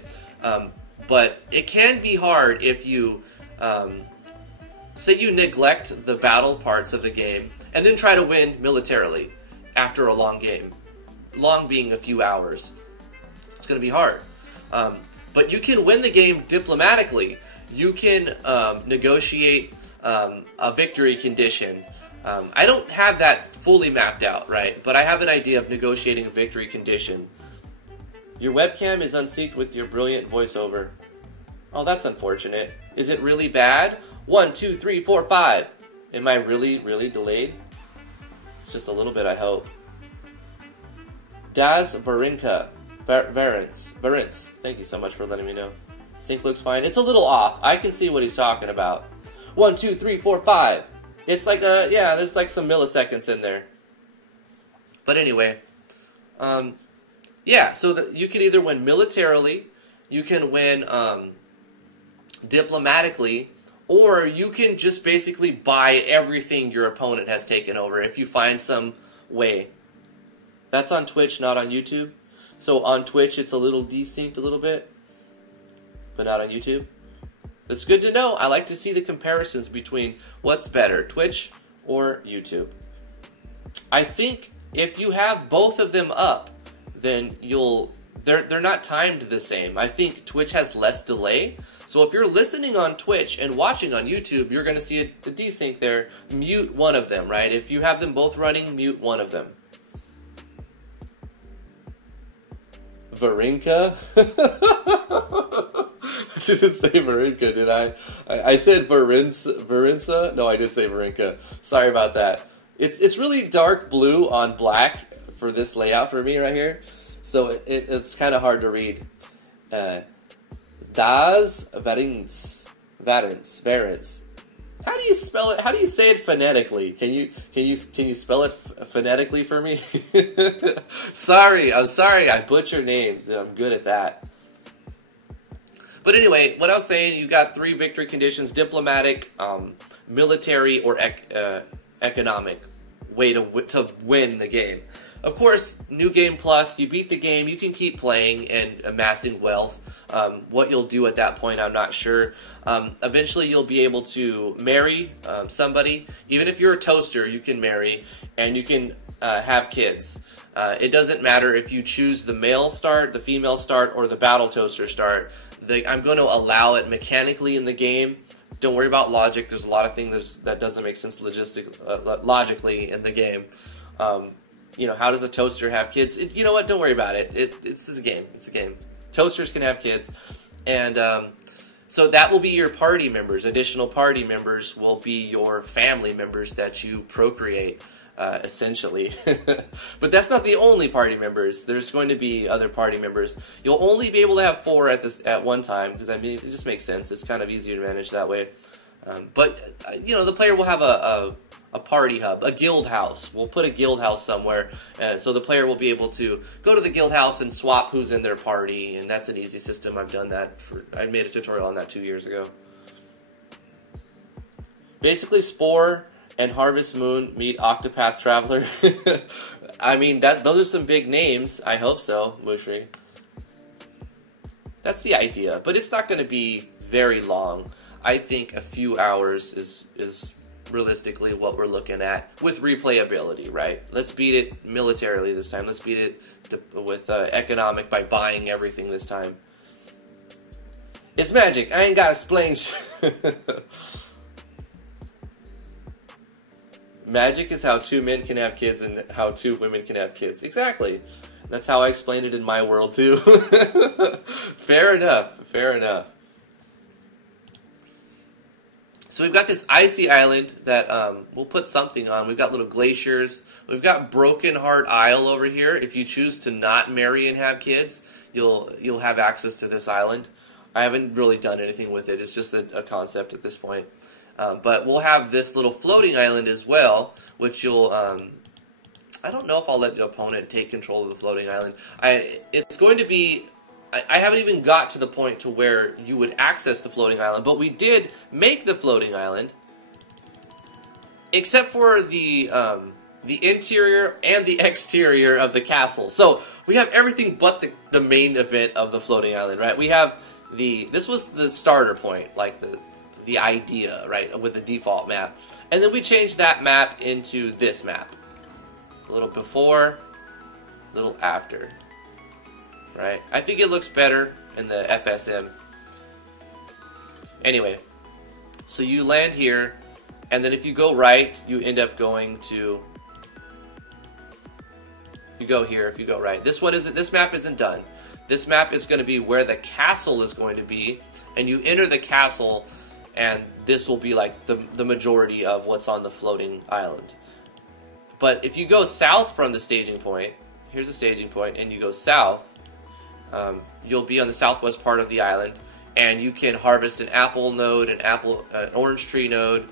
But it can be hard if you, say you neglect the battle parts of the game, and then try to win militarily after a long game. Long being a few hours. It's going to be hard. But you can win the game diplomatically. You can negotiate a victory condition. I don't have that fully mapped out, right? But I have an idea of negotiating a victory condition. Your webcam is unsynced with your brilliant voiceover. Oh, that's unfortunate. Is it really bad? 1, 2, 3, 4, 5. Am I really, really delayed? It's just a little bit, I hope. Daz Varinka. Varence. Thank you so much for letting me know. Sync looks fine. It's a little off. I can see what he's talking about. 1, 2, 3, 4, 5. It's like yeah, there's like some milliseconds in there. But anyway, yeah. So you can either win militarily, you can win diplomatically, or you can just basically buy everything your opponent has taken over if you find some way. That's on Twitch, not on YouTube. So on Twitch, it's a little desynced a little bit, but not on YouTube. That's good to know. I like to see the comparisons between what's better, Twitch or YouTube. I think if you have both of them up, then they're not timed the same. I think Twitch has less delay. So if you're listening on Twitch and watching on YouTube, you're going to see a desync there. Mute one of them, right? If you have them both running, mute one of them. Varinka? I didn't say Varinka, did I? I said Varinsa? No, I did say Varinka. Sorry about that. It's really dark blue on black for this layout for me right here. So it's kind of hard to read. Das Varins. How do you spell it? How do you say it phonetically? Can you spell it phonetically for me? I'm sorry. I butcher names. I'm good at that. But anyway, what I was saying, you got 3 victory conditions: diplomatic, military, or economic way to win the game. Of course, New Game Plus, you beat the game, you can keep playing and amassing wealth. What you'll do at that point, I'm not sure. Eventually, you'll be able to marry somebody. Even if you're a toaster, you can marry, and you can have kids. It doesn't matter if you choose the male start, the female start, or the battle toaster start. I'm going to allow it mechanically in the game. Don't worry about logic. There's a lot of things that doesn't make sense logically in the game. You know, how does a toaster have kids? You know what? Don't worry about it. It's a game. It's a game. Toasters can have kids. And so that will be your party members. Additional party members will be your family members that you procreate, essentially. But that's not the only party members. There's going to be other party members. You'll only be able to have 4 at one time, because I mean, it just makes sense. It's kind of easier to manage that way. But, you know, the player will have a party hub, a guild house. We'll put a guild house somewhere, so the player will be able to go to the guild house and swap who's in their party, and that's an easy system. I've done that. I made a tutorial on that 2 years ago. Basically, Spore and Harvest Moon meet Octopath Traveler. I mean, those are some big names. I hope so, Mushri. That's the idea, but it's not going to be very long. I think a few hours is realistically what we're looking at with replayability, right? Let's beat it militarily this time. Let's beat it with economic by buying everything this time. It's magic. I ain't got to explain. Magic is how 2 men can have kids and how 2 women can have kids. Exactly. That's how I explained it in my world too. Fair enough. Fair enough. So we've got this icy island that we'll put something on. We've got little glaciers. We've got Broken Heart Isle over here. If you choose to not marry and have kids, you'll have access to this island. I haven't really done anything with it. It's just a concept at this point. But we'll have this little floating island as well, which you'll... I don't know if I'll let the opponent take control of the floating island. It's going to be... I haven't even got to the point to where you would access the floating island, but we did make the floating island, except for the interior and the exterior of the castle. So we have everything but the main event of the floating island, right? We have this was the starter point, like the idea, right, with the default map, and then we changed that map into this map. A little before, a little after. Right? I think it looks better in the FSM. Anyway, so you land here, and then if you go right, you end up going to... You go here if you go right. This map isn't done. This map is going to be where the castle is going to be, and you enter the castle, and this will be like the majority of what's on the floating island. But if you go south from the staging point, here's the staging point, and you go south, you'll be on the southwest part of the island, and you can harvest an apple node, an orange tree node,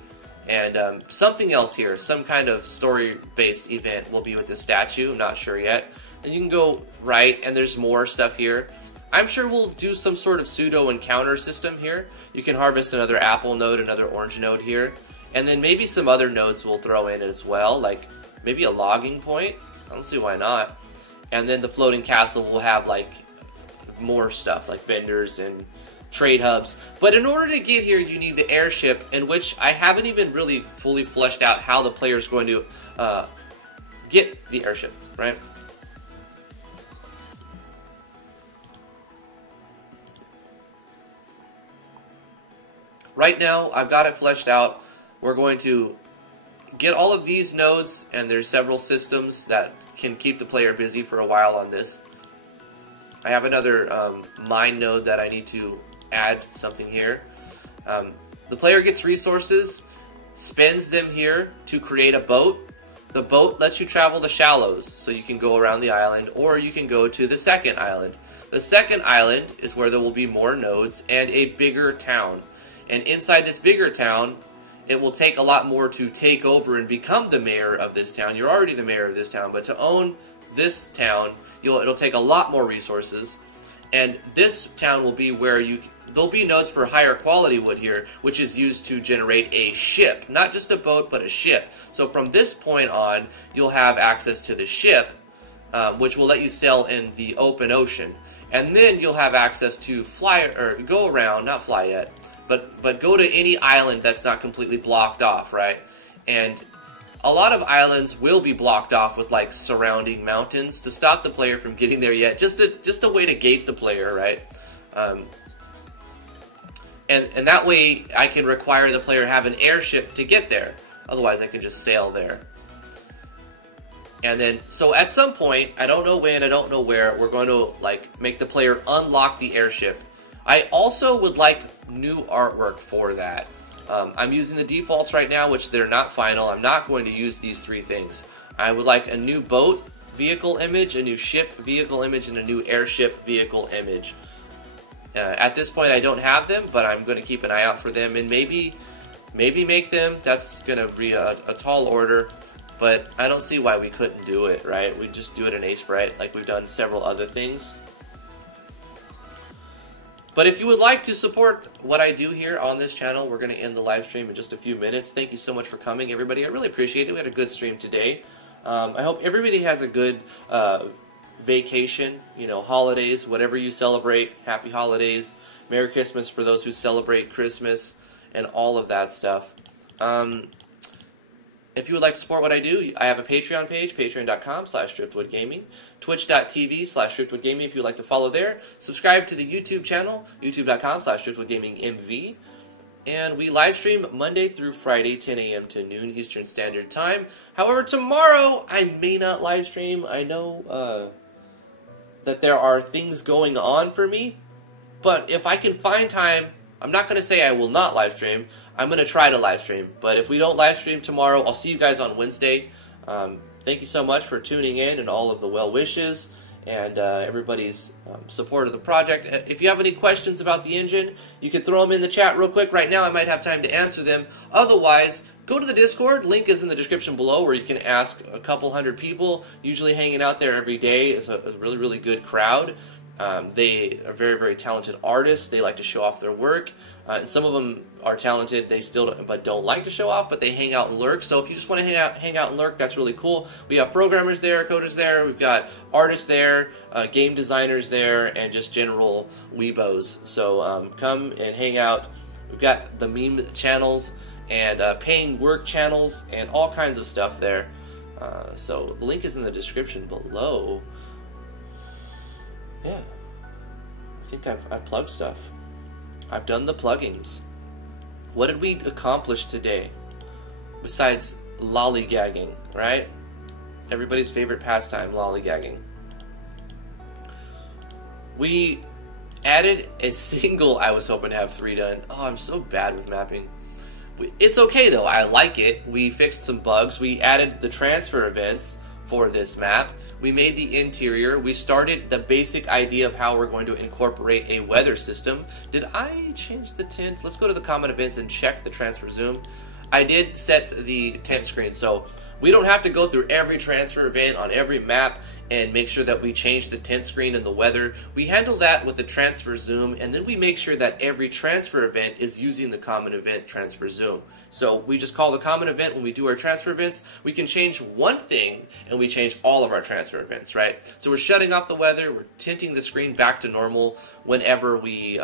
and something else here. Some kind of story-based event will be with the statue. I'm not sure yet. Then you can go right, and there's more stuff here. I'm sure we'll do some sort of pseudo encounter system here. You can harvest another apple node, another orange node here, and then maybe some other nodes we'll throw in as well, like maybe a logging point. I don't see why not. And then the floating castle will have like more stuff like vendors and trade hubs. But in order to get here, you need the airship, in which I haven't even really fully fleshed out how the player is going to get the airship, right? Right now, I've got it fleshed out. We're going to get all of these nodes, and there's several systems that can keep the player busy for a while on this. I have another mine node that I need to add something here. The player gets resources, spends them here to create a boat. The boat lets you travel the shallows, so you can go around the island, or you can go to the second island. The second island is where there will be more nodes and a bigger town. And inside this bigger town, it will take a lot more to take over and become the mayor of this town. You're already the mayor of this town, but to own this town, it'll take a lot more resources. And this town will be where there'll be nodes for higher quality wood here, which is used to generate a ship. Not just a boat, but a ship. So from this point on, you'll have access to the ship, which will let you sail in the open ocean. And then you'll have access to fly, or go around, not fly yet, but go to any island that's not completely blocked off, right? And a lot of islands will be blocked off with like surrounding mountains to stop the player from getting there yet. Just a way to gate the player, right? And that way I can require the player have an airship to get there. Otherwise I can just sail there. And then, so at some point, I don't know when, I don't know where, we're going to like make the player unlock the airship. I also would like new artwork for that. I'm using the defaults right now, which they're not final. I'm not going to use these three things. I would like a new boat vehicle image, a new ship vehicle image, and a new airship vehicle image. At this point, I don't have them, but I'm going to keep an eye out for them and maybe make them. That's going to be a tall order, but I don't see why we couldn't do it, right? We just do it in Sprite like we've done several other things. But if you would like to support what I do here on this channel, we're going to end the live stream in just a few minutes. Thank you so much for coming, everybody. I really appreciate it. We had a good stream today. I hope everybody has a good vacation, holidays, whatever you celebrate. Happy holidays. Merry Christmas for those who celebrate Christmas and all of that stuff. If you would like to support what I do, I have a Patreon page, patreon.com/driftwoodgaming, twitch.tv/driftwoodgaming if you would like to follow there. Subscribe to the YouTube channel, youtube.com/driftwoodgamingmv. And we live stream Monday through Friday, 10 a.m. to noon Eastern Standard Time. However, tomorrow I may not live stream. I know that there are things going on for me, but if I can find time, I'm not going to say I will not live stream. I'm going to try to live stream. But if we don't live stream tomorrow, I'll see you guys on Wednesday. Thank you so much for tuning in and all of the well wishes and everybody's support of the project. If you have any questions about the engine, you can throw them in the chat real quick. Right now, I might have time to answer them. Otherwise, go to the Discord. Link is in the description below where you can ask a couple hundred people, usually hanging out there every day. It's a really, really good crowd. They are very, very talented artists. They like to show off their work. And some of them are talented, they still don't like to show off, but they hang out and lurk. So if you just want to hang out and lurk, that's really cool. We have programmers there, coders there, we've got artists there, game designers there, and just general weebos. So come and hang out. We've got the meme channels and paying work channels and all kinds of stuff there. So the link is in the description below. Yeah, I think I've plugged stuff. I've done the pluggings. What did we accomplish today? Besides lollygagging, right? Everybody's favorite pastime, lollygagging. We added a single, I was hoping to have 3 done. Oh, I'm so bad with mapping. It's okay though, I like it. We fixed some bugs. We added the transfer events for this map. We made the interior. We started the basic idea of how we're going to incorporate a weather system. Did I change the tint? Let's go to the common events and check the transfer zoom. I did set the tent screen, so We don't have to go through every transfer event on every map and make sure that we change the tint screen and the weather. We handle that with the transfer zoom, and then we make sure that every transfer event is using the common event transfer zoom. So we just call the common event when we do our transfer events. We can change one thing and we change all of our transfer events, right? So we're shutting off the weather, we're tinting the screen back to normal whenever we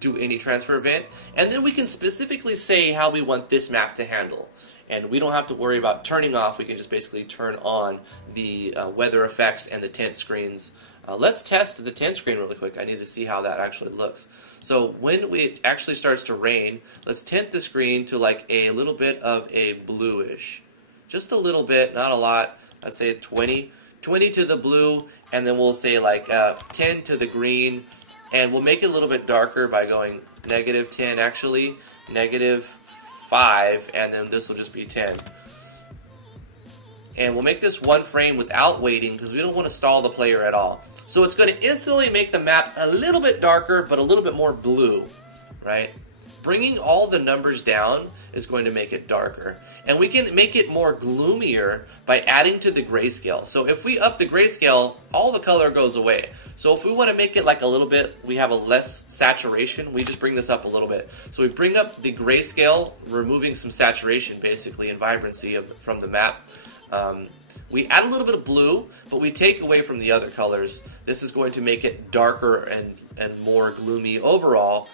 do any transfer event, and then we can specifically say how we want this map to handle. And we don't have to worry about turning off. We can just basically turn on the weather effects and the tint screens. Let's test the tint screen really quick. I need to see how that actually looks. So when it actually starts to rain, let's tint the screen to like a little bit of a bluish. Just a little bit, not a lot. I'd say 20 to the blue, and then we'll say like 10 to the green. And we'll make it a little bit darker by going -10 actually, -5, and then this will just be 10. And we'll make this one frame without waiting because we don't want to stall the player at all. So it's going to instantly make the map a little bit darker, but a little bit more blue, right? Bringing all the numbers down is going to make it darker. And we can make it more gloomier by adding to the grayscale. So if we up the grayscale, all the color goes away. So if we want to make it like a little bit, we have a less saturation, we just bring this up a little bit. So we bring up the grayscale, removing some saturation basically and vibrancy from the map. We add a little bit of blue, but we take away from the other colors. This is going to make it darker and more gloomy overall.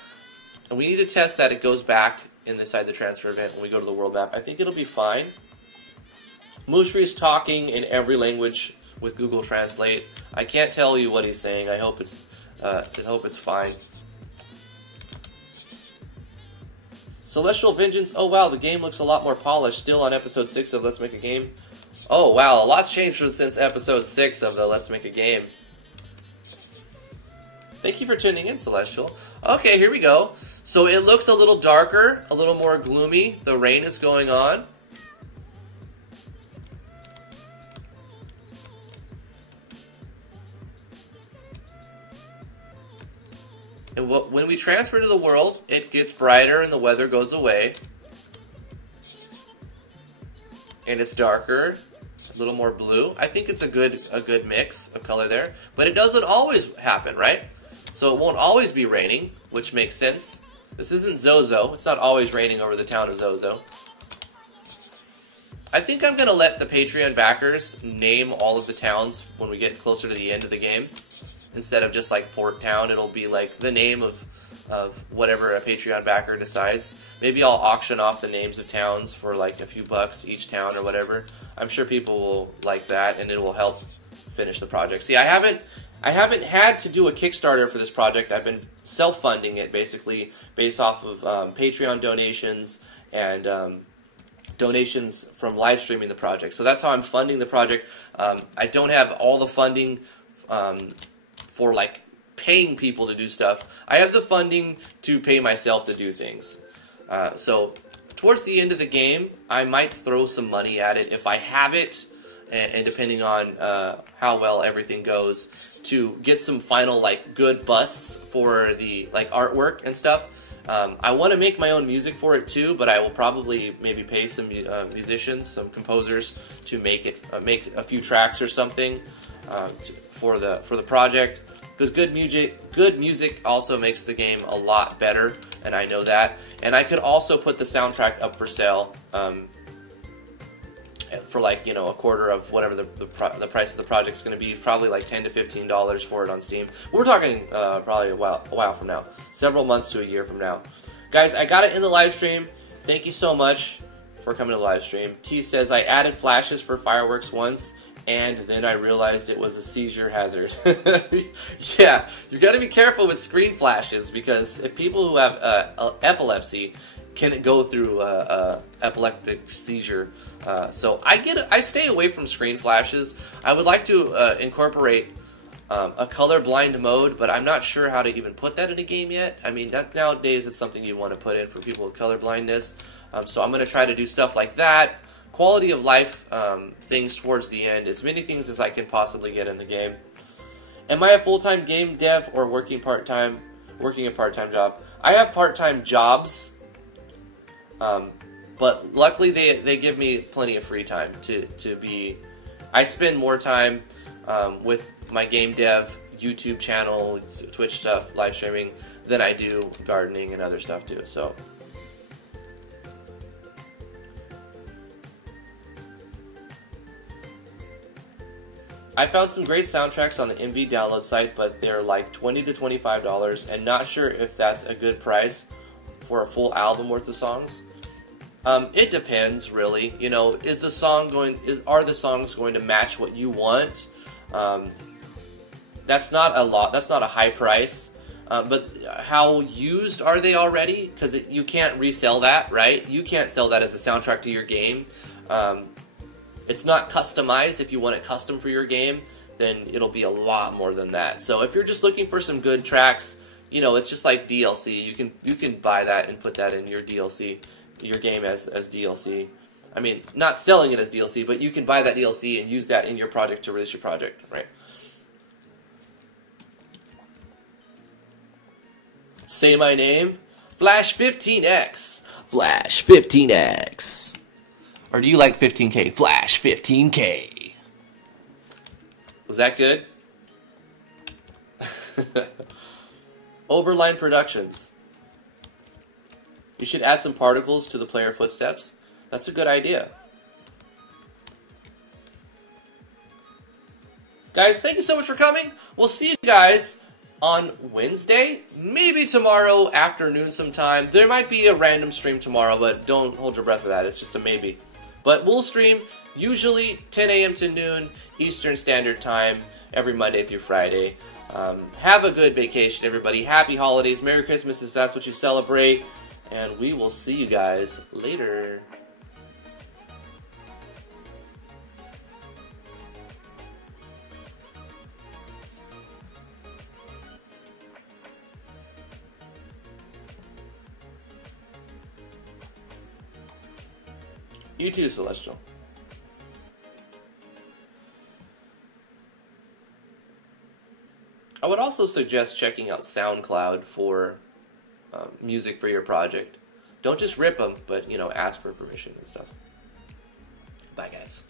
And we need to test that it goes back inside the transfer event when we go to the world map. I think it'll be fine. Mushri's talking in every language with Google Translate. I can't tell you what he's saying. I hope it's fine. Celestial Vengeance. Oh wow, the game looks a lot more polished. Still on episode 6 of Let's Make a Game. Oh wow, a lot's changed since episode 6 of the Let's Make a Game. Thank you for tuning in, Celestial. Okay, here we go. So it looks a little darker, a little more gloomy. The rain is going on. And when we transfer to the world, it gets brighter and the weather goes away. And it's darker, a little more blue. I think it's a good mix of color there. But it doesn't always happen, right? So it won't always be raining, which makes sense. This isn't Zozo. It's not always raining over the town of Zozo. I think I'm going to let the Patreon backers name all of the towns when we get closer to the end of the game. Instead of just like Port Town, it'll be like the name of whatever a Patreon backer decides. Maybe I'll auction off the names of towns for like a few bucks each town or whatever. I'm sure people will like that, and it will help finish the project. See, I haven't had to do a Kickstarter for this project. I've been self-funding it basically based off of Patreon donations and donations from live streaming the project. So that's how I'm funding the project. I don't have all the funding for like paying people to do stuff. I have the funding to pay myself to do things. So towards the end of the game, I might throw some money at it if I have it, and depending on how well everything goes, to get some final like good busts for the like artwork and stuff. I want to make my own music for it too, but I will probably maybe pay some musicians, some composers to make it make a few tracks or something for the project. Because good music also makes the game a lot better, and I know that. And I could also put the soundtrack up for sale for like, you know, a quarter of whatever the price of the project is going to be. Probably like $10 to $15 for it on Steam. We're talking probably a while from now, several months to a year from now. Guys, I got it in the live stream. Thank you so much for coming to the live stream. T says, I added flashes for fireworks once, and then I realized it was a seizure hazard. Yeah, you got to be careful with screen flashes, because if people who have epilepsy can go through epileptic seizure. So I stay away from screen flashes. I would like to incorporate a colorblind mode, but I'm not sure how to even put that in a game yet. I mean, nowadays it's something you want to put in for people with color blindness. So I'm going to try to do stuff like that. Quality of life things towards the end, as many things as I can possibly get in the game. Am I a full-time game dev or working a part-time job? I have part-time jobs. But luckily they give me plenty of free time to be... I spend more time with my game dev, YouTube channel, Twitch stuff, live streaming, than I do gardening and other stuff too, so... I found some great soundtracks on the MV download site, but they're like $20 to $25, and not sure if that's a good price for a full album worth of songs. It depends, really. You know, are the songs going to match what you want? That's not a lot. That's not a high price. But how used are they already? Because you can't resell that, right? You can't sell that as a soundtrack to your game. It's not customized. If you want it custom for your game, then it'll be a lot more than that. So if you're just looking for some good tracks, you know, it's just like DLC. You can buy that and put that in your DLC, your game as DLC. I mean, not selling it as DLC, but you can buy that DLC and use that in your project to release your project, right? Say my name, Flash 15X. Flash 15X. Or do you like 15K? Flash 15K. Was that good? Oberline Productions. You should add some particles to the player footsteps. That's a good idea. Guys, thank you so much for coming. We'll see you guys on Wednesday, maybe tomorrow afternoon sometime. There might be a random stream tomorrow, but don't hold your breath for that. It's just a maybe. But we'll stream usually 10 a.m. to noon Eastern Standard Time every Monday through Friday. Have a good vacation, everybody. Happy holidays. Merry Christmas if that's what you celebrate. And we will see you guys later. You too, Celestial. I would also suggest checking out SoundCloud for music for your project. Don't just rip them, but, you know, ask for permission and stuff. Bye, guys.